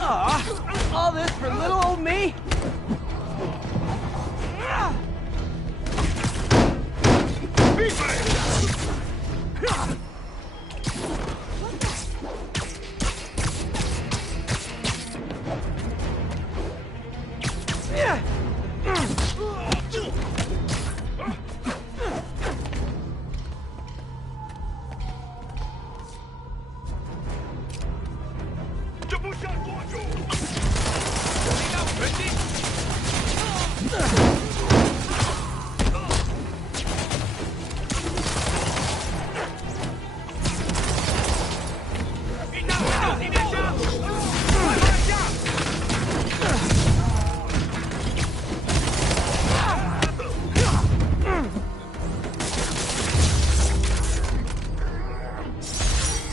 Aw, all this for little old me?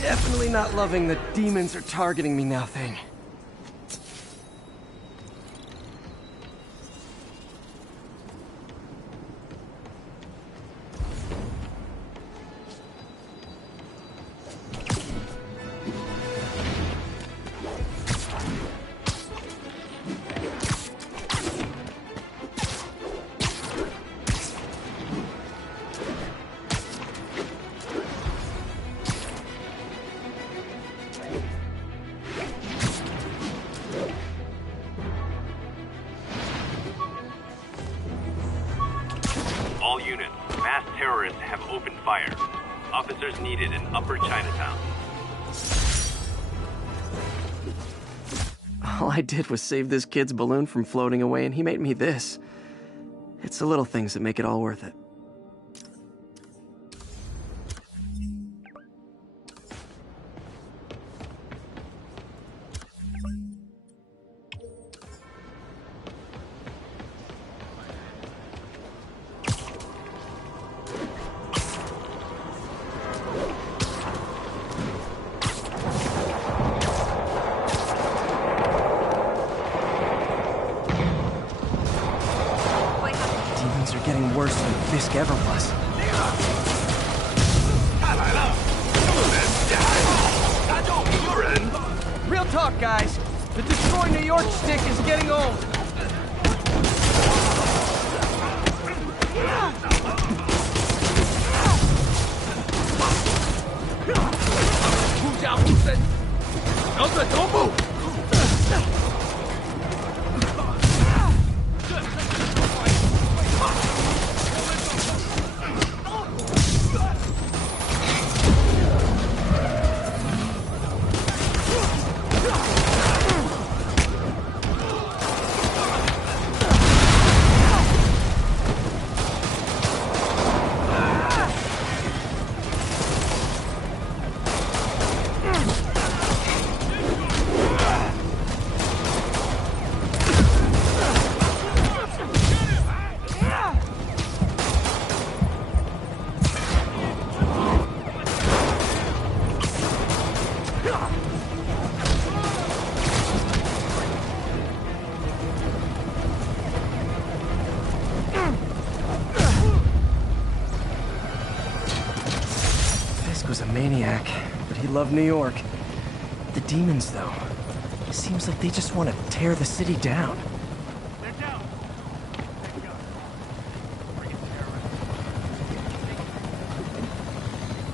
Definitely not loving the demons are targeting me now thing. All units, mass terrorists have opened fire. Officers needed in Upper Chinatown. All I did was save this kid's balloon from floating away, and he made me this. It's the little things that make it all worth it. Things are getting worse than Fisk ever was. Real talk, guys. The Destroy New York stick is getting old. Don't move! Was a maniac, but he loved New York. The demons, though, it seems like they just want to tear the city down.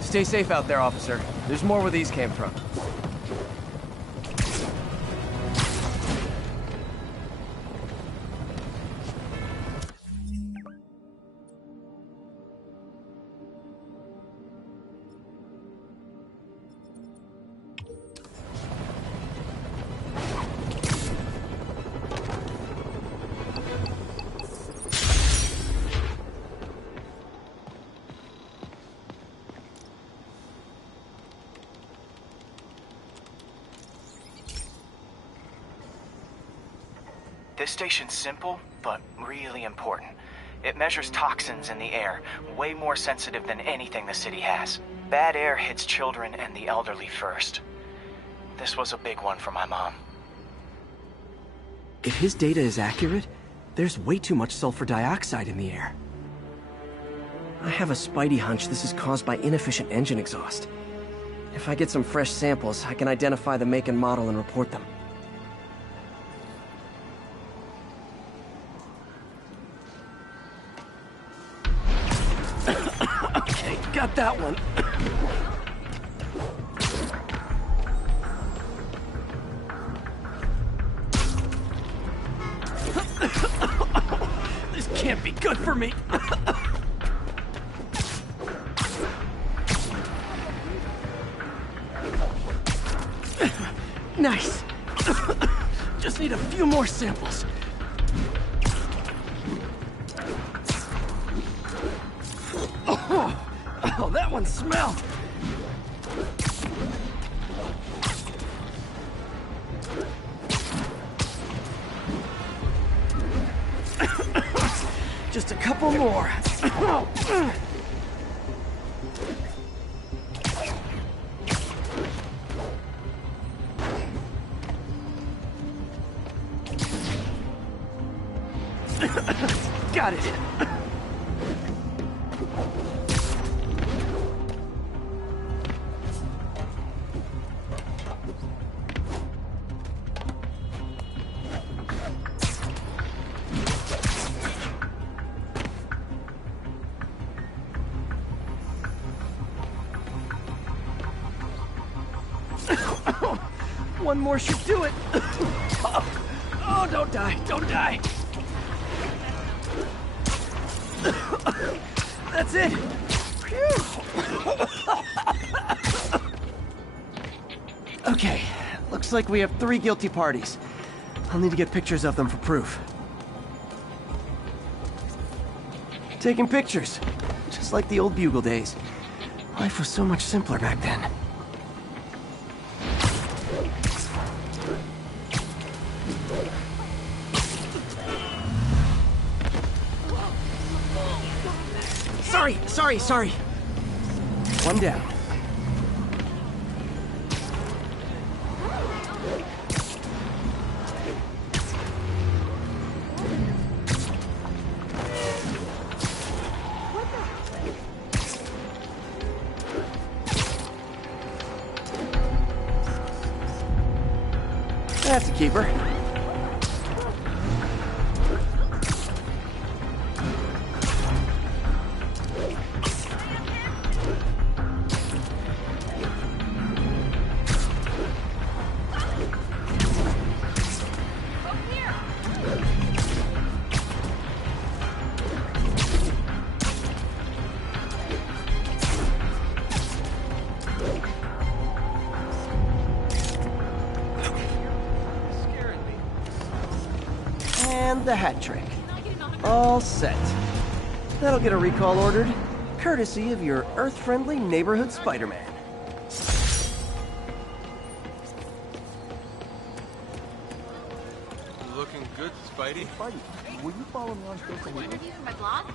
Stay safe out there, officer. There's more where these came from. This station's simple, but really important. It measures toxins in the air, way more sensitive than anything the city has. Bad air hits children and the elderly first. This was a big one for my mom. If his data is accurate, there's way too much sulfur dioxide in the air. I have a spidey hunch this is caused by inefficient engine exhaust. If I get some fresh samples, I can identify the make and model and report them. Okay, got that one. This can't be good for me. Nice. Just need a few more samples. Oh, that one smelled. Just a couple more. Got it. One more should do it. Oh, don't die, don't die. That's it. Okay, looks like we have 3 guilty parties. I'll need to get pictures of them for proof. Taking pictures, just like the old Bugle days. Life was so much simpler back then. Sorry. One down. That's a keeper. And the hat trick. All set. That'll get a recall ordered, courtesy of your Earth-friendly neighborhood Spider-Man. Looking good, Spidey. Spidey, will you follow me on social media? Interview for my blog?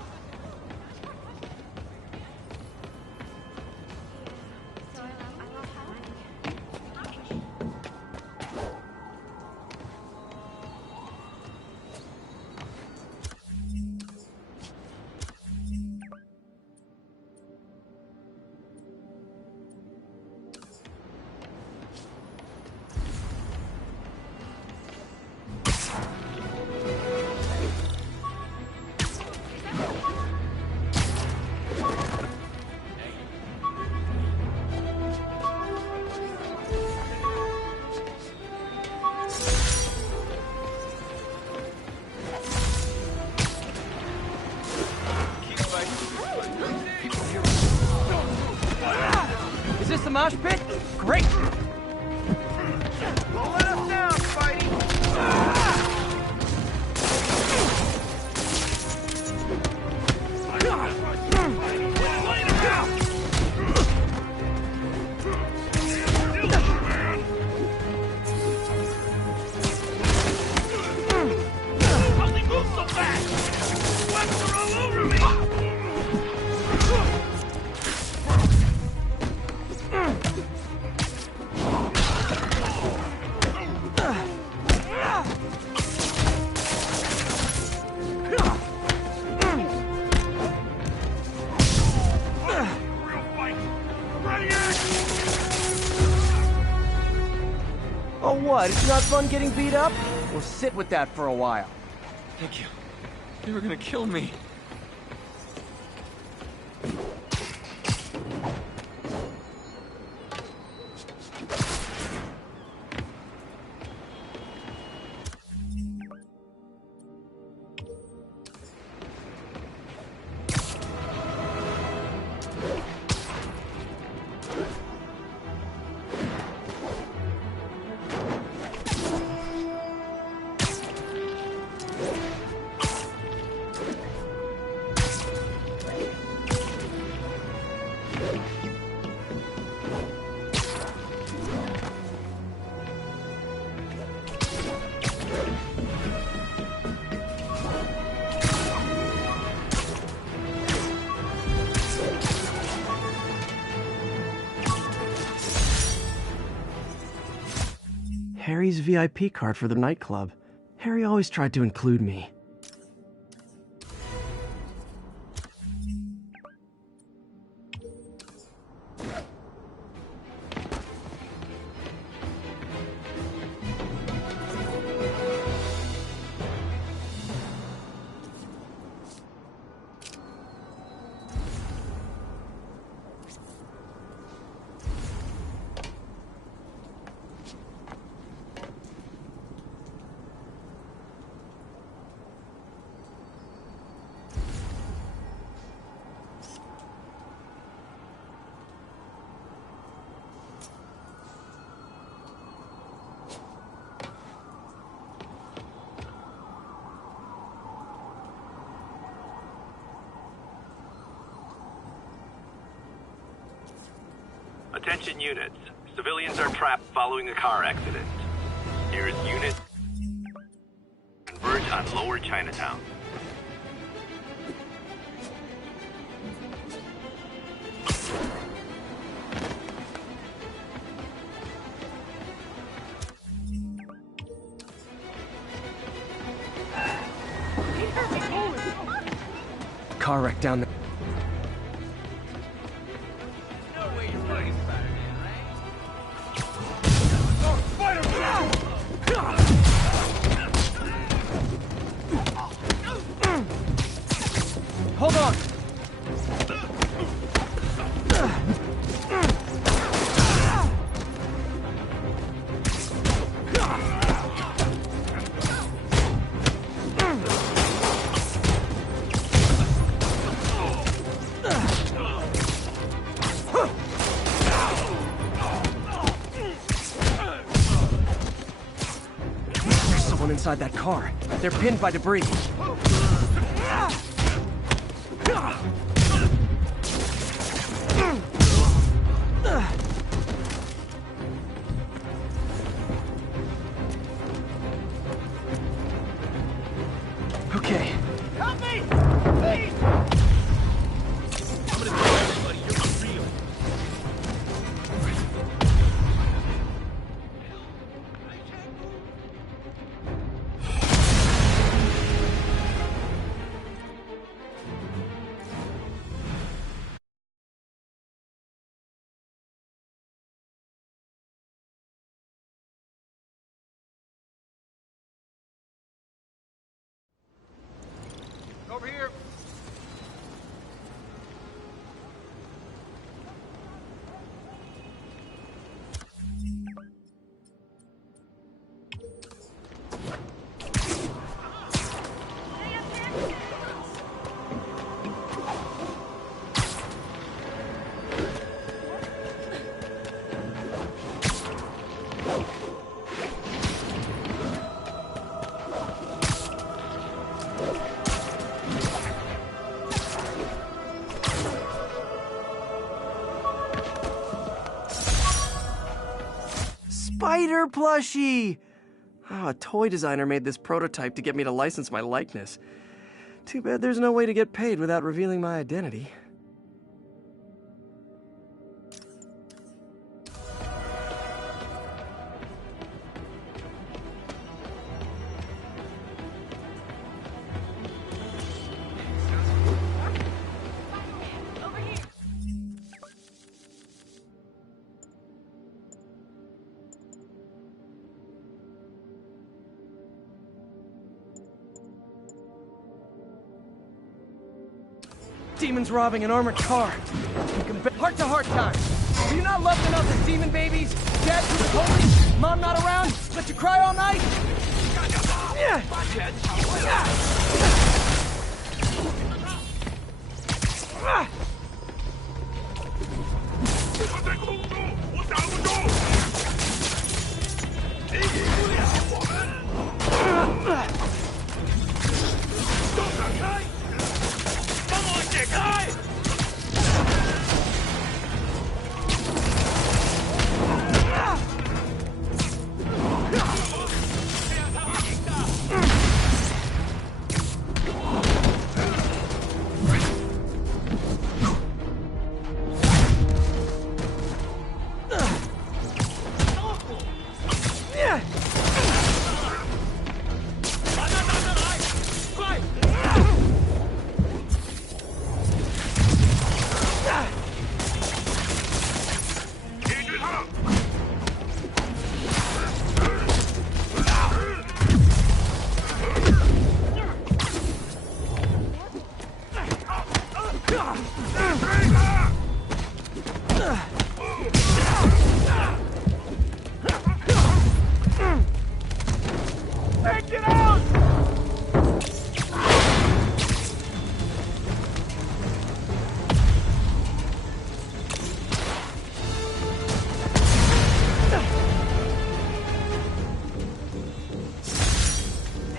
Is this the mosh pit? Great! Don't let us down, Spidey! How's he move so fast? Webs are all over me! Oh what, it's not fun getting beat up? We'll sit with that for a while. Thank you. They were gonna kill me. Harry's VIP card for the nightclub. Harry always tried to include me. Attention units. Civilians are trapped following a car accident. Nearest unit. Converge on Lower Chinatown. Car wreck down there. Hold on! There's someone inside that car. They're pinned by debris. Okay. Help me! Please! I'm gonna tell everybody you're real. Over here. Spider plushie! Oh, a toy designer made this prototype to get me to license my likeness. Too bad there's no way to get paid without revealing my identity. Demons robbing an armored car. Heart-to-heart time. Were you not loved enough as demon babies? Dad who was holy? Mom not around? Let you cry all night? Yeah.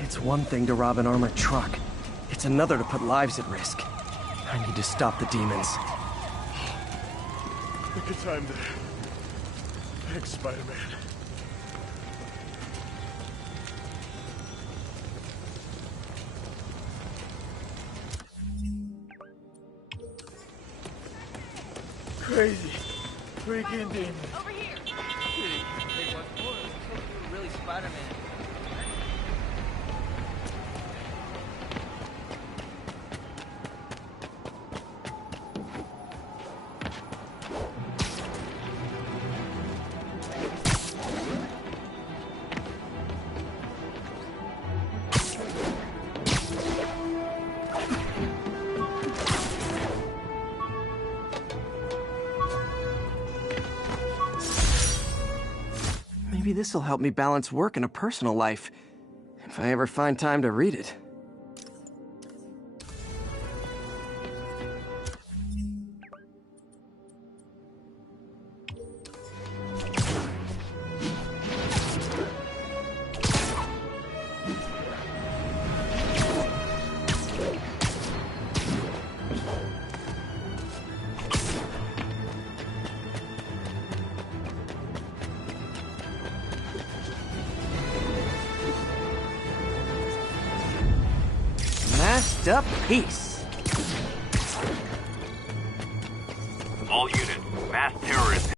It's one thing to rob an armored truck. It's another to put lives at risk. I need to stop the demons. Look at time there. Thanks, Spider-Man. Crazy. Freaking demons. Over here! Hey, what's more? You're really Spider-Man. Maybe this'll help me balance work and a personal life, if I ever find time to read it. Masked up peace. All units, mass terrorists.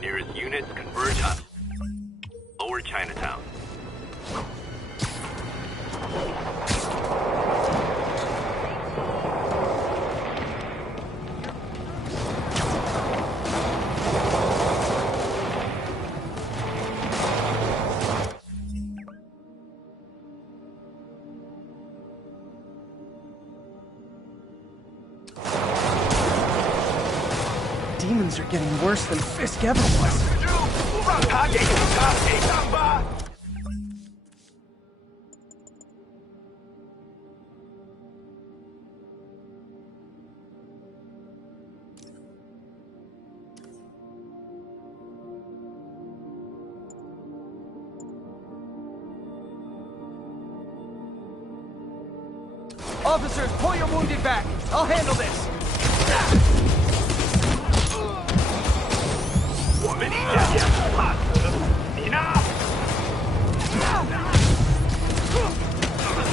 Nearest units converge on Lower Chinatown. Demons are getting worse than Fisk ever was. Officers, pull your wounded back. I'll handle this. 我们一家也不怕死，你呢？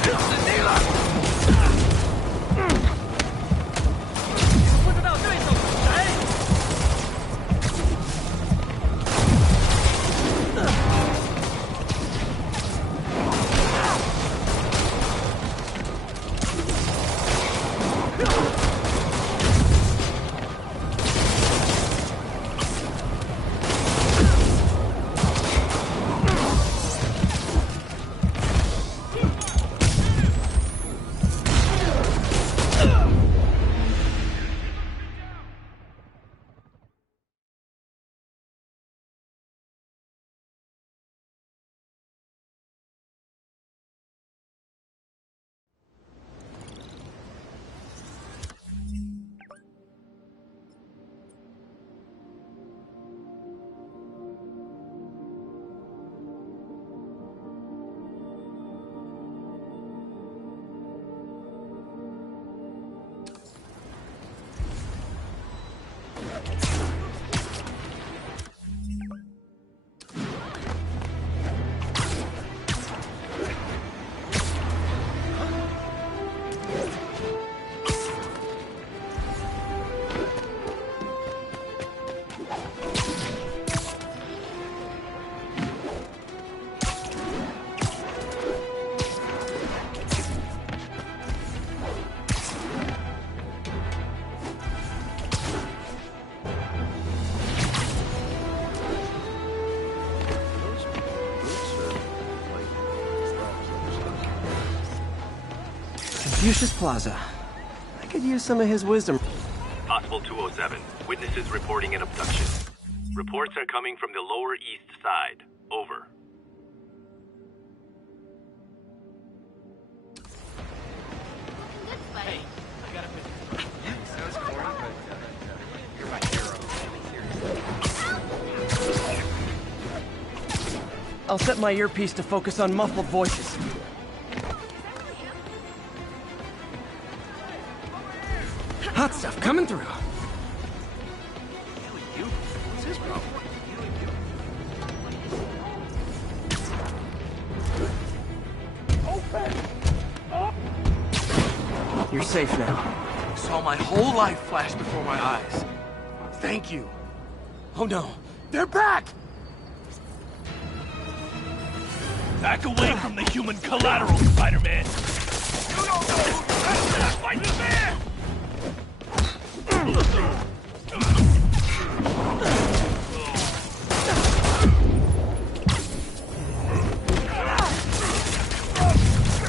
死定了！不知道对手是谁。Confucius Plaza. I could use some of his wisdom. Possible 207. Witnesses reporting an abduction. Reports are coming from the Lower East Side. Over. Hey, I got a minute. That was corny, but you're my hero. I'll set my earpiece to focus on muffled voices. Hot stuff coming through. What's his problem? You're safe now. Saw my whole life flash before my eyes. Thank you. Oh no, they're back! Back away from the human collateral, Spider-Man! You don't know who that's Spider-Man!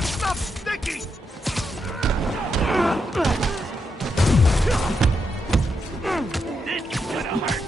Stop sticking! This is gonna hurt.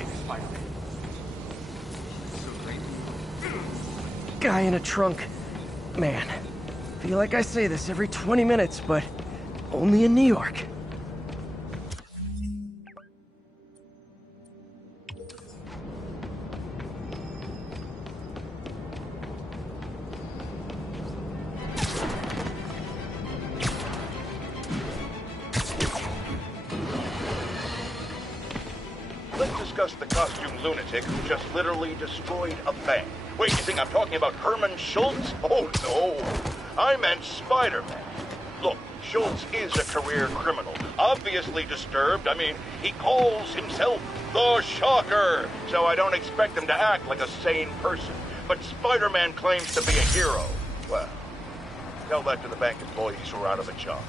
life, Spider-Man. Guy in a trunk. Man, feel like I say this every 20 minutes, but only in New York. Let's discuss the costume lunatic who just literally destroyed a bank. Wait, you think I'm talking about Herman Schultz? Oh, no. I meant Spider-Man. Look, Schultz is a career criminal. Obviously disturbed. I mean, he calls himself the Shocker. So I don't expect him to act like a sane person. But Spider-Man claims to be a hero. Well, tell that to the bank employees who are out of a job.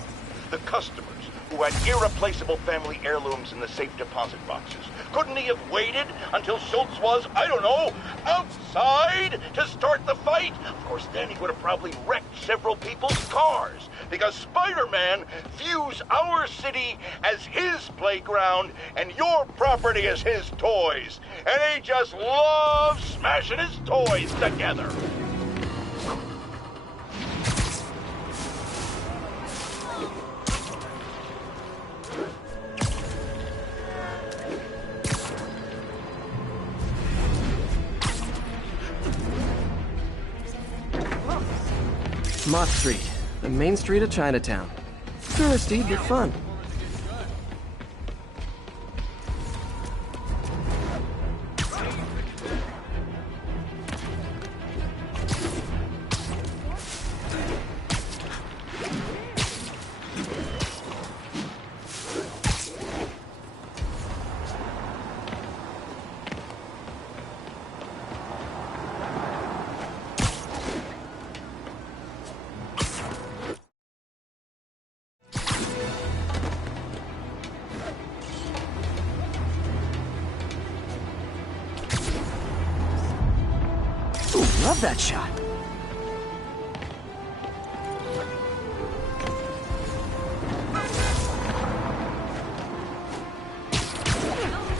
The customers who had irreplaceable family heirlooms in the safe deposit boxes. Couldn't he have waited until Schultz was, I don't know, outside to start the fight? Of course, then he would have probably wrecked several people's cars. Because Spider-Man views our city as his playground and your property as his toys. And he just loves smashing his toys together. Mott Street, the main street of Chinatown. Touristy, but fun. Love that shot.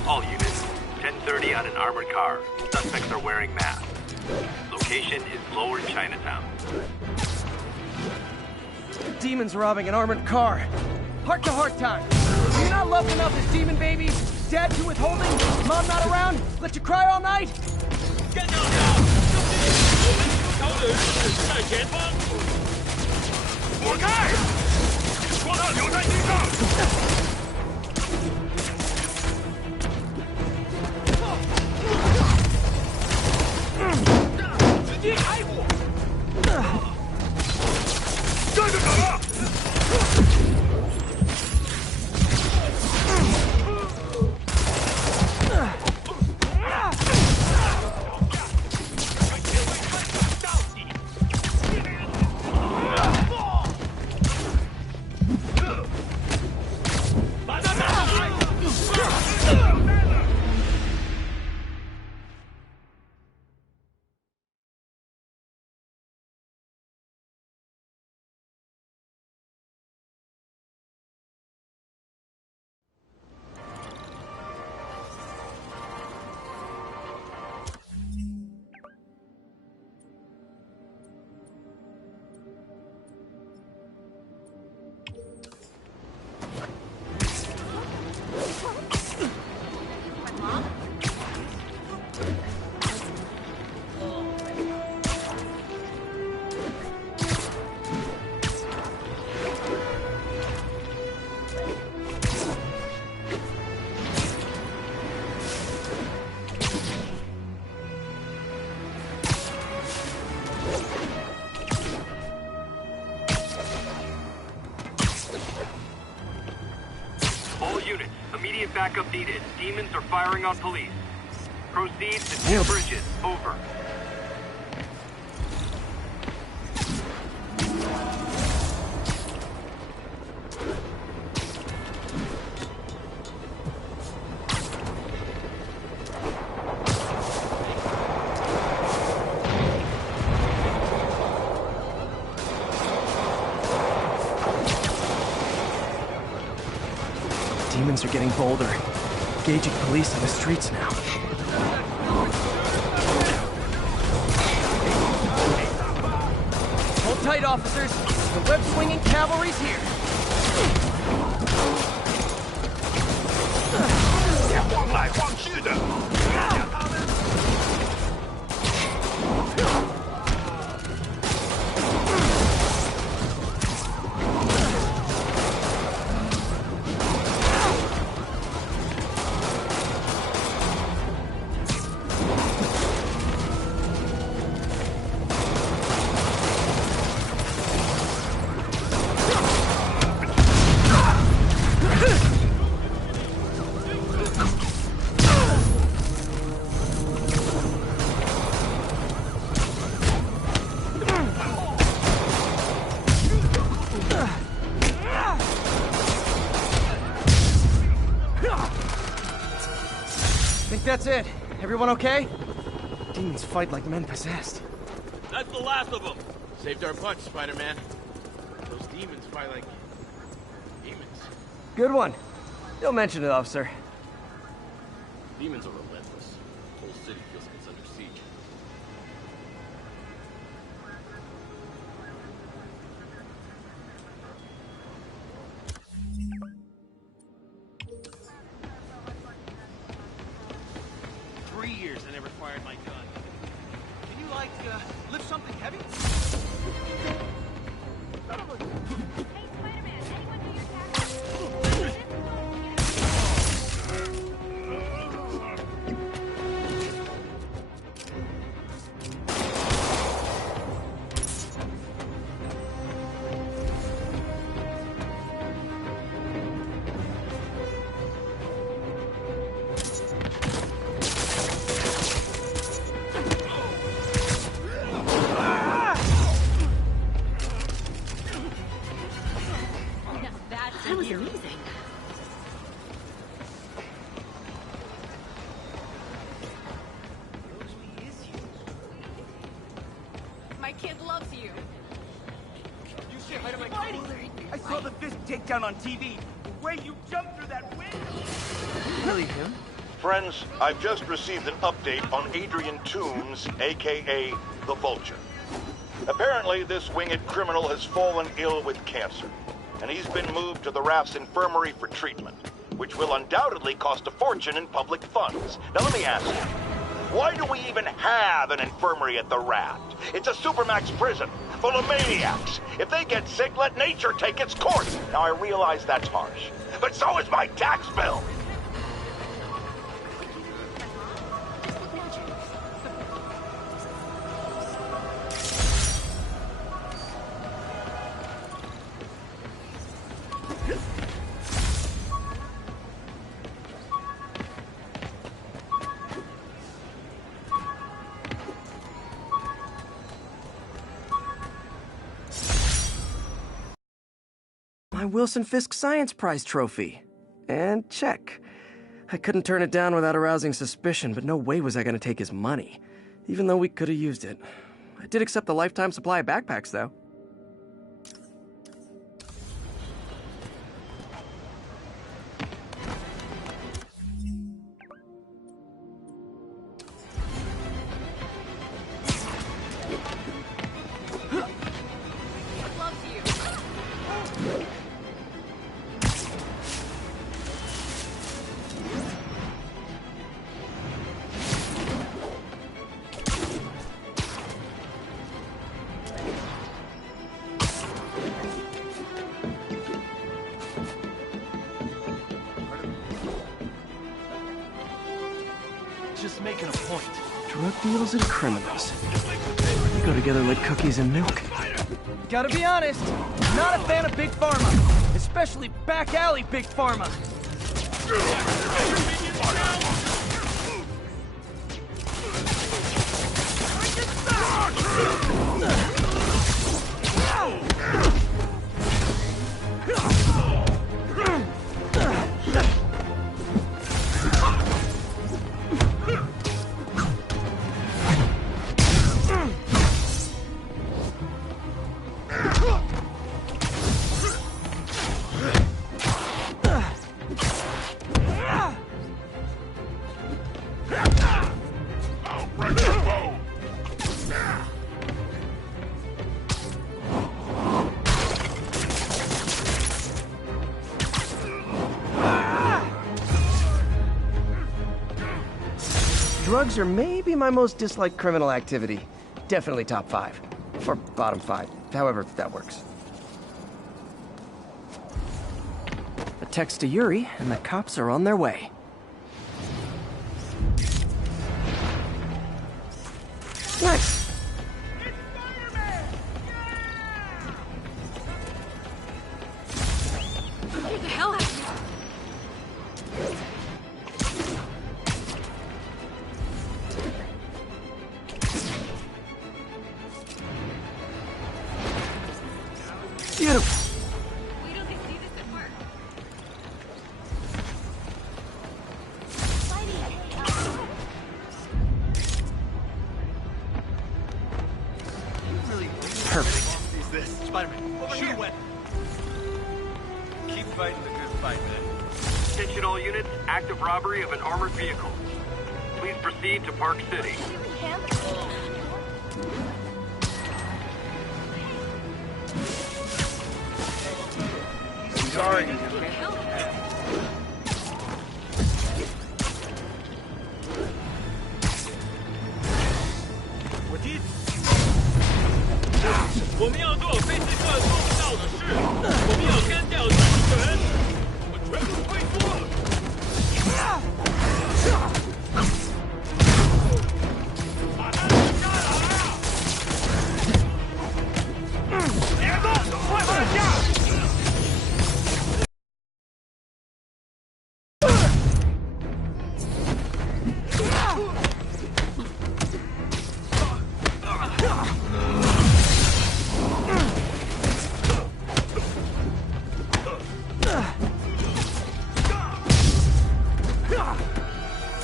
All units, 10:30 on an armored car. Suspects are wearing masks. Location is Lower Chinatown. Demons robbing an armored car. Heart-to-heart time. Do you not love them out this demon babies? Dad too withholding? Mom not around? Let you cry all night? Get down now! 在前方！躲开！说他留在地上！直接开火！这就走了！ Immediate backup needed. Demons are firing on police. Proceed to 2 bridges. Over. Demons are getting bolder. engaging police on the streets now. Hold tight, officers. The web-swinging cavalry's here. That's it. Everyone okay? Demons fight like men possessed. That's the last of them. Saved our butts, Spider-Man. Those demons fight like demons. Good one. Don't mention it, officer. Demons are relentless. The whole city feels like it's under siege. I never fired my gun. Can you, like, lift something heavy? Hey, Spider-Man, anyone do your taxes? That was amazing. My kid loves you. You say hi to my kid. I saw the fist takedown on TV. The way you jumped through that window. Really him? Friends, I've just received an update on Adrian Toombs, aka the Vulture. Apparently, this winged criminal has fallen ill with cancer, and he's been moved to the Raft's infirmary for treatment, which will undoubtedly cost a fortune in public funds. Now let me ask you, why do we even have an infirmary at the Raft? It's a supermax prison full of maniacs. If they get sick, let nature take its course. Now I realize that's harsh, but so is my tax bill. My Wilson Fisk Science Prize trophy. And check. I couldn't turn it down without arousing suspicion, but no way was I going to take his money, even though we could have used it. I did accept a lifetime supply of backpacks, though. Just making a point. Drug deals and criminals. They go together like cookies and milk. Gotta be honest, not a fan of Big Pharma. Especially back alley Big Pharma. Drugs are maybe my most disliked criminal activity. Definitely top 5. Or bottom 5. However that works. A text to Yuri, and the cops are on their way. Nice! Get the hell out of here! Beautiful! Wait till they see this at work. Perfect. Who's this? Spider-Man. Shoot away. Keep fighting the good fight, man. Attention all units, active robbery of an armored vehicle. Please proceed to Park City. Sorry.我们要做非刺客做不到的事，我们要干掉敌人，我全部退缩。把他们杀了！别动，快放下！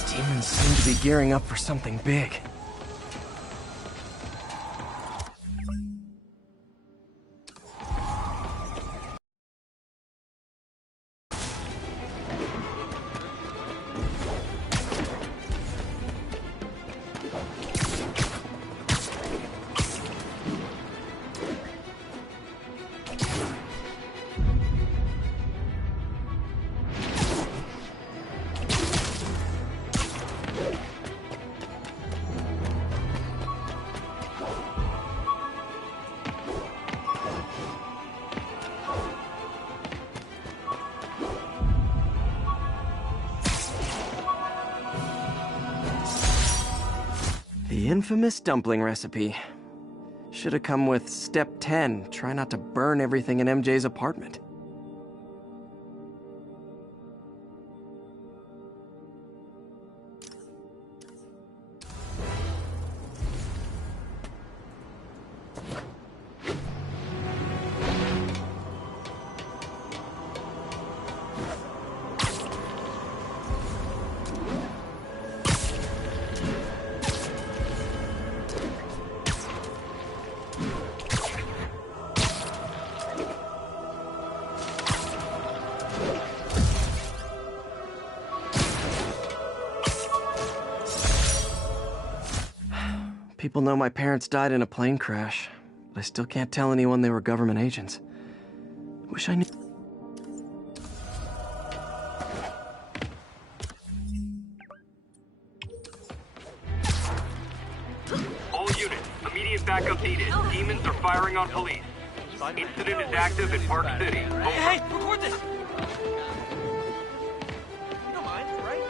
Demons seem to be gearing up for something big. The infamous dumpling recipe. Should have come with step 10. Try not to burn everything in MJ's apartment. People know my parents died in a plane crash, but I still can't tell anyone they were government agents. Wish I knew. All units, immediate backup needed. Demons are firing on police. Incident is active in Park City. Over. Hey, record this! You don't mind, right?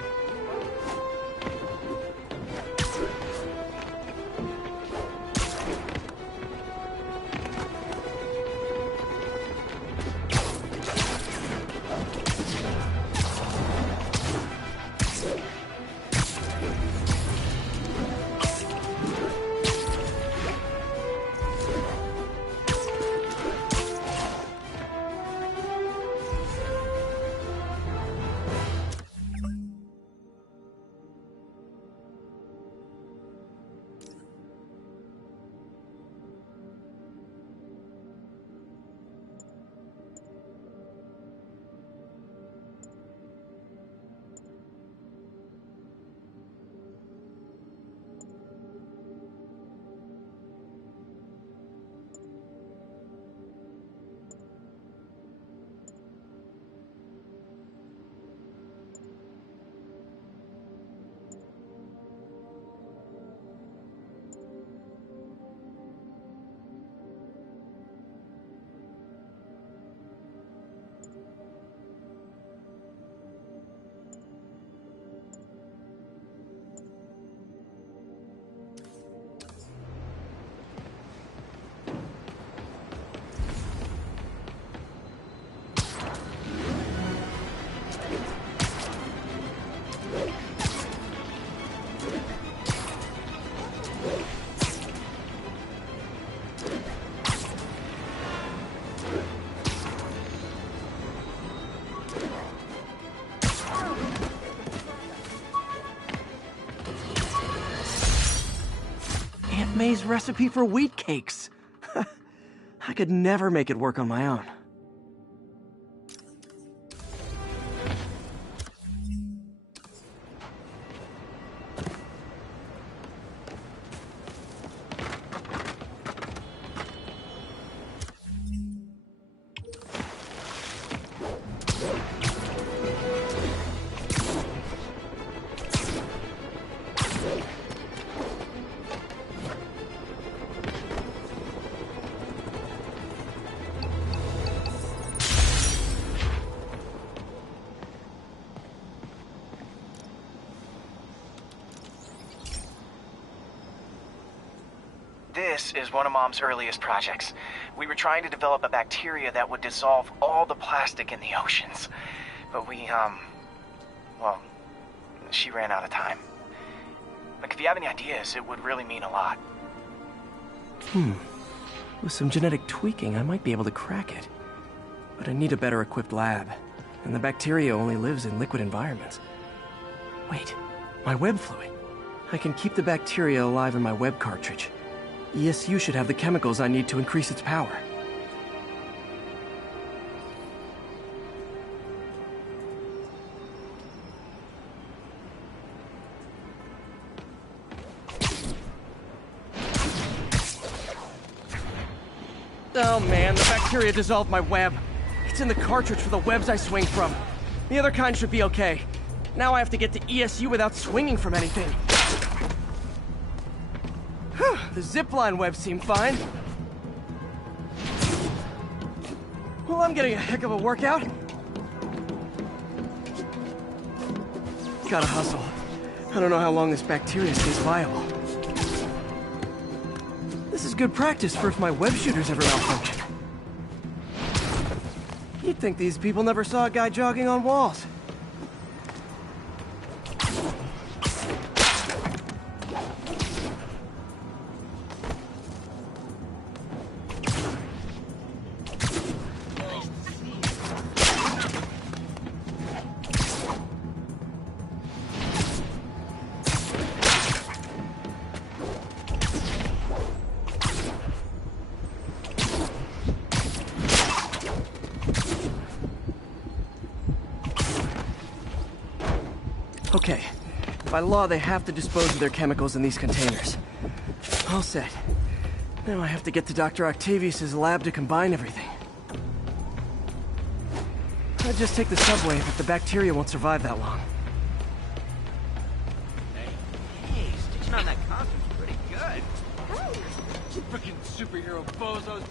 Aunt May's recipe for wheat cakes. I could never make it work on my own. This is one of Mom's earliest projects. We were trying to develop a bacteria that would dissolve all the plastic in the oceans. But well, she ran out of time. Like, if you have any ideas, it would really mean a lot. With some genetic tweaking, I might be able to crack it. But I need a better equipped lab. And the bacteria only lives in liquid environments. Wait, my web fluid. I can keep the bacteria alive in my web cartridge. ESU should have the chemicals I need to increase its power. Oh man, the bacteria dissolved my web. It's in the cartridge for the webs I swing from. The other kind should be okay. Now I have to get to ESU without swinging from anything. The zipline webs seem fine. Well, I'm getting a heck of a workout. Gotta hustle. I don't know how long this bacteria stays viable. This is good practice for if my web shooters ever malfunction. You'd think these people never saw a guy jogging on walls. Okay. By law, they have to dispose of their chemicals in these containers. All set. Now I have to get to Dr. Octavius's lab to combine everything. I'd just take the subway, but the bacteria won't survive that long. Hey, stitching on that costume's pretty good. Freaking superhero bozos.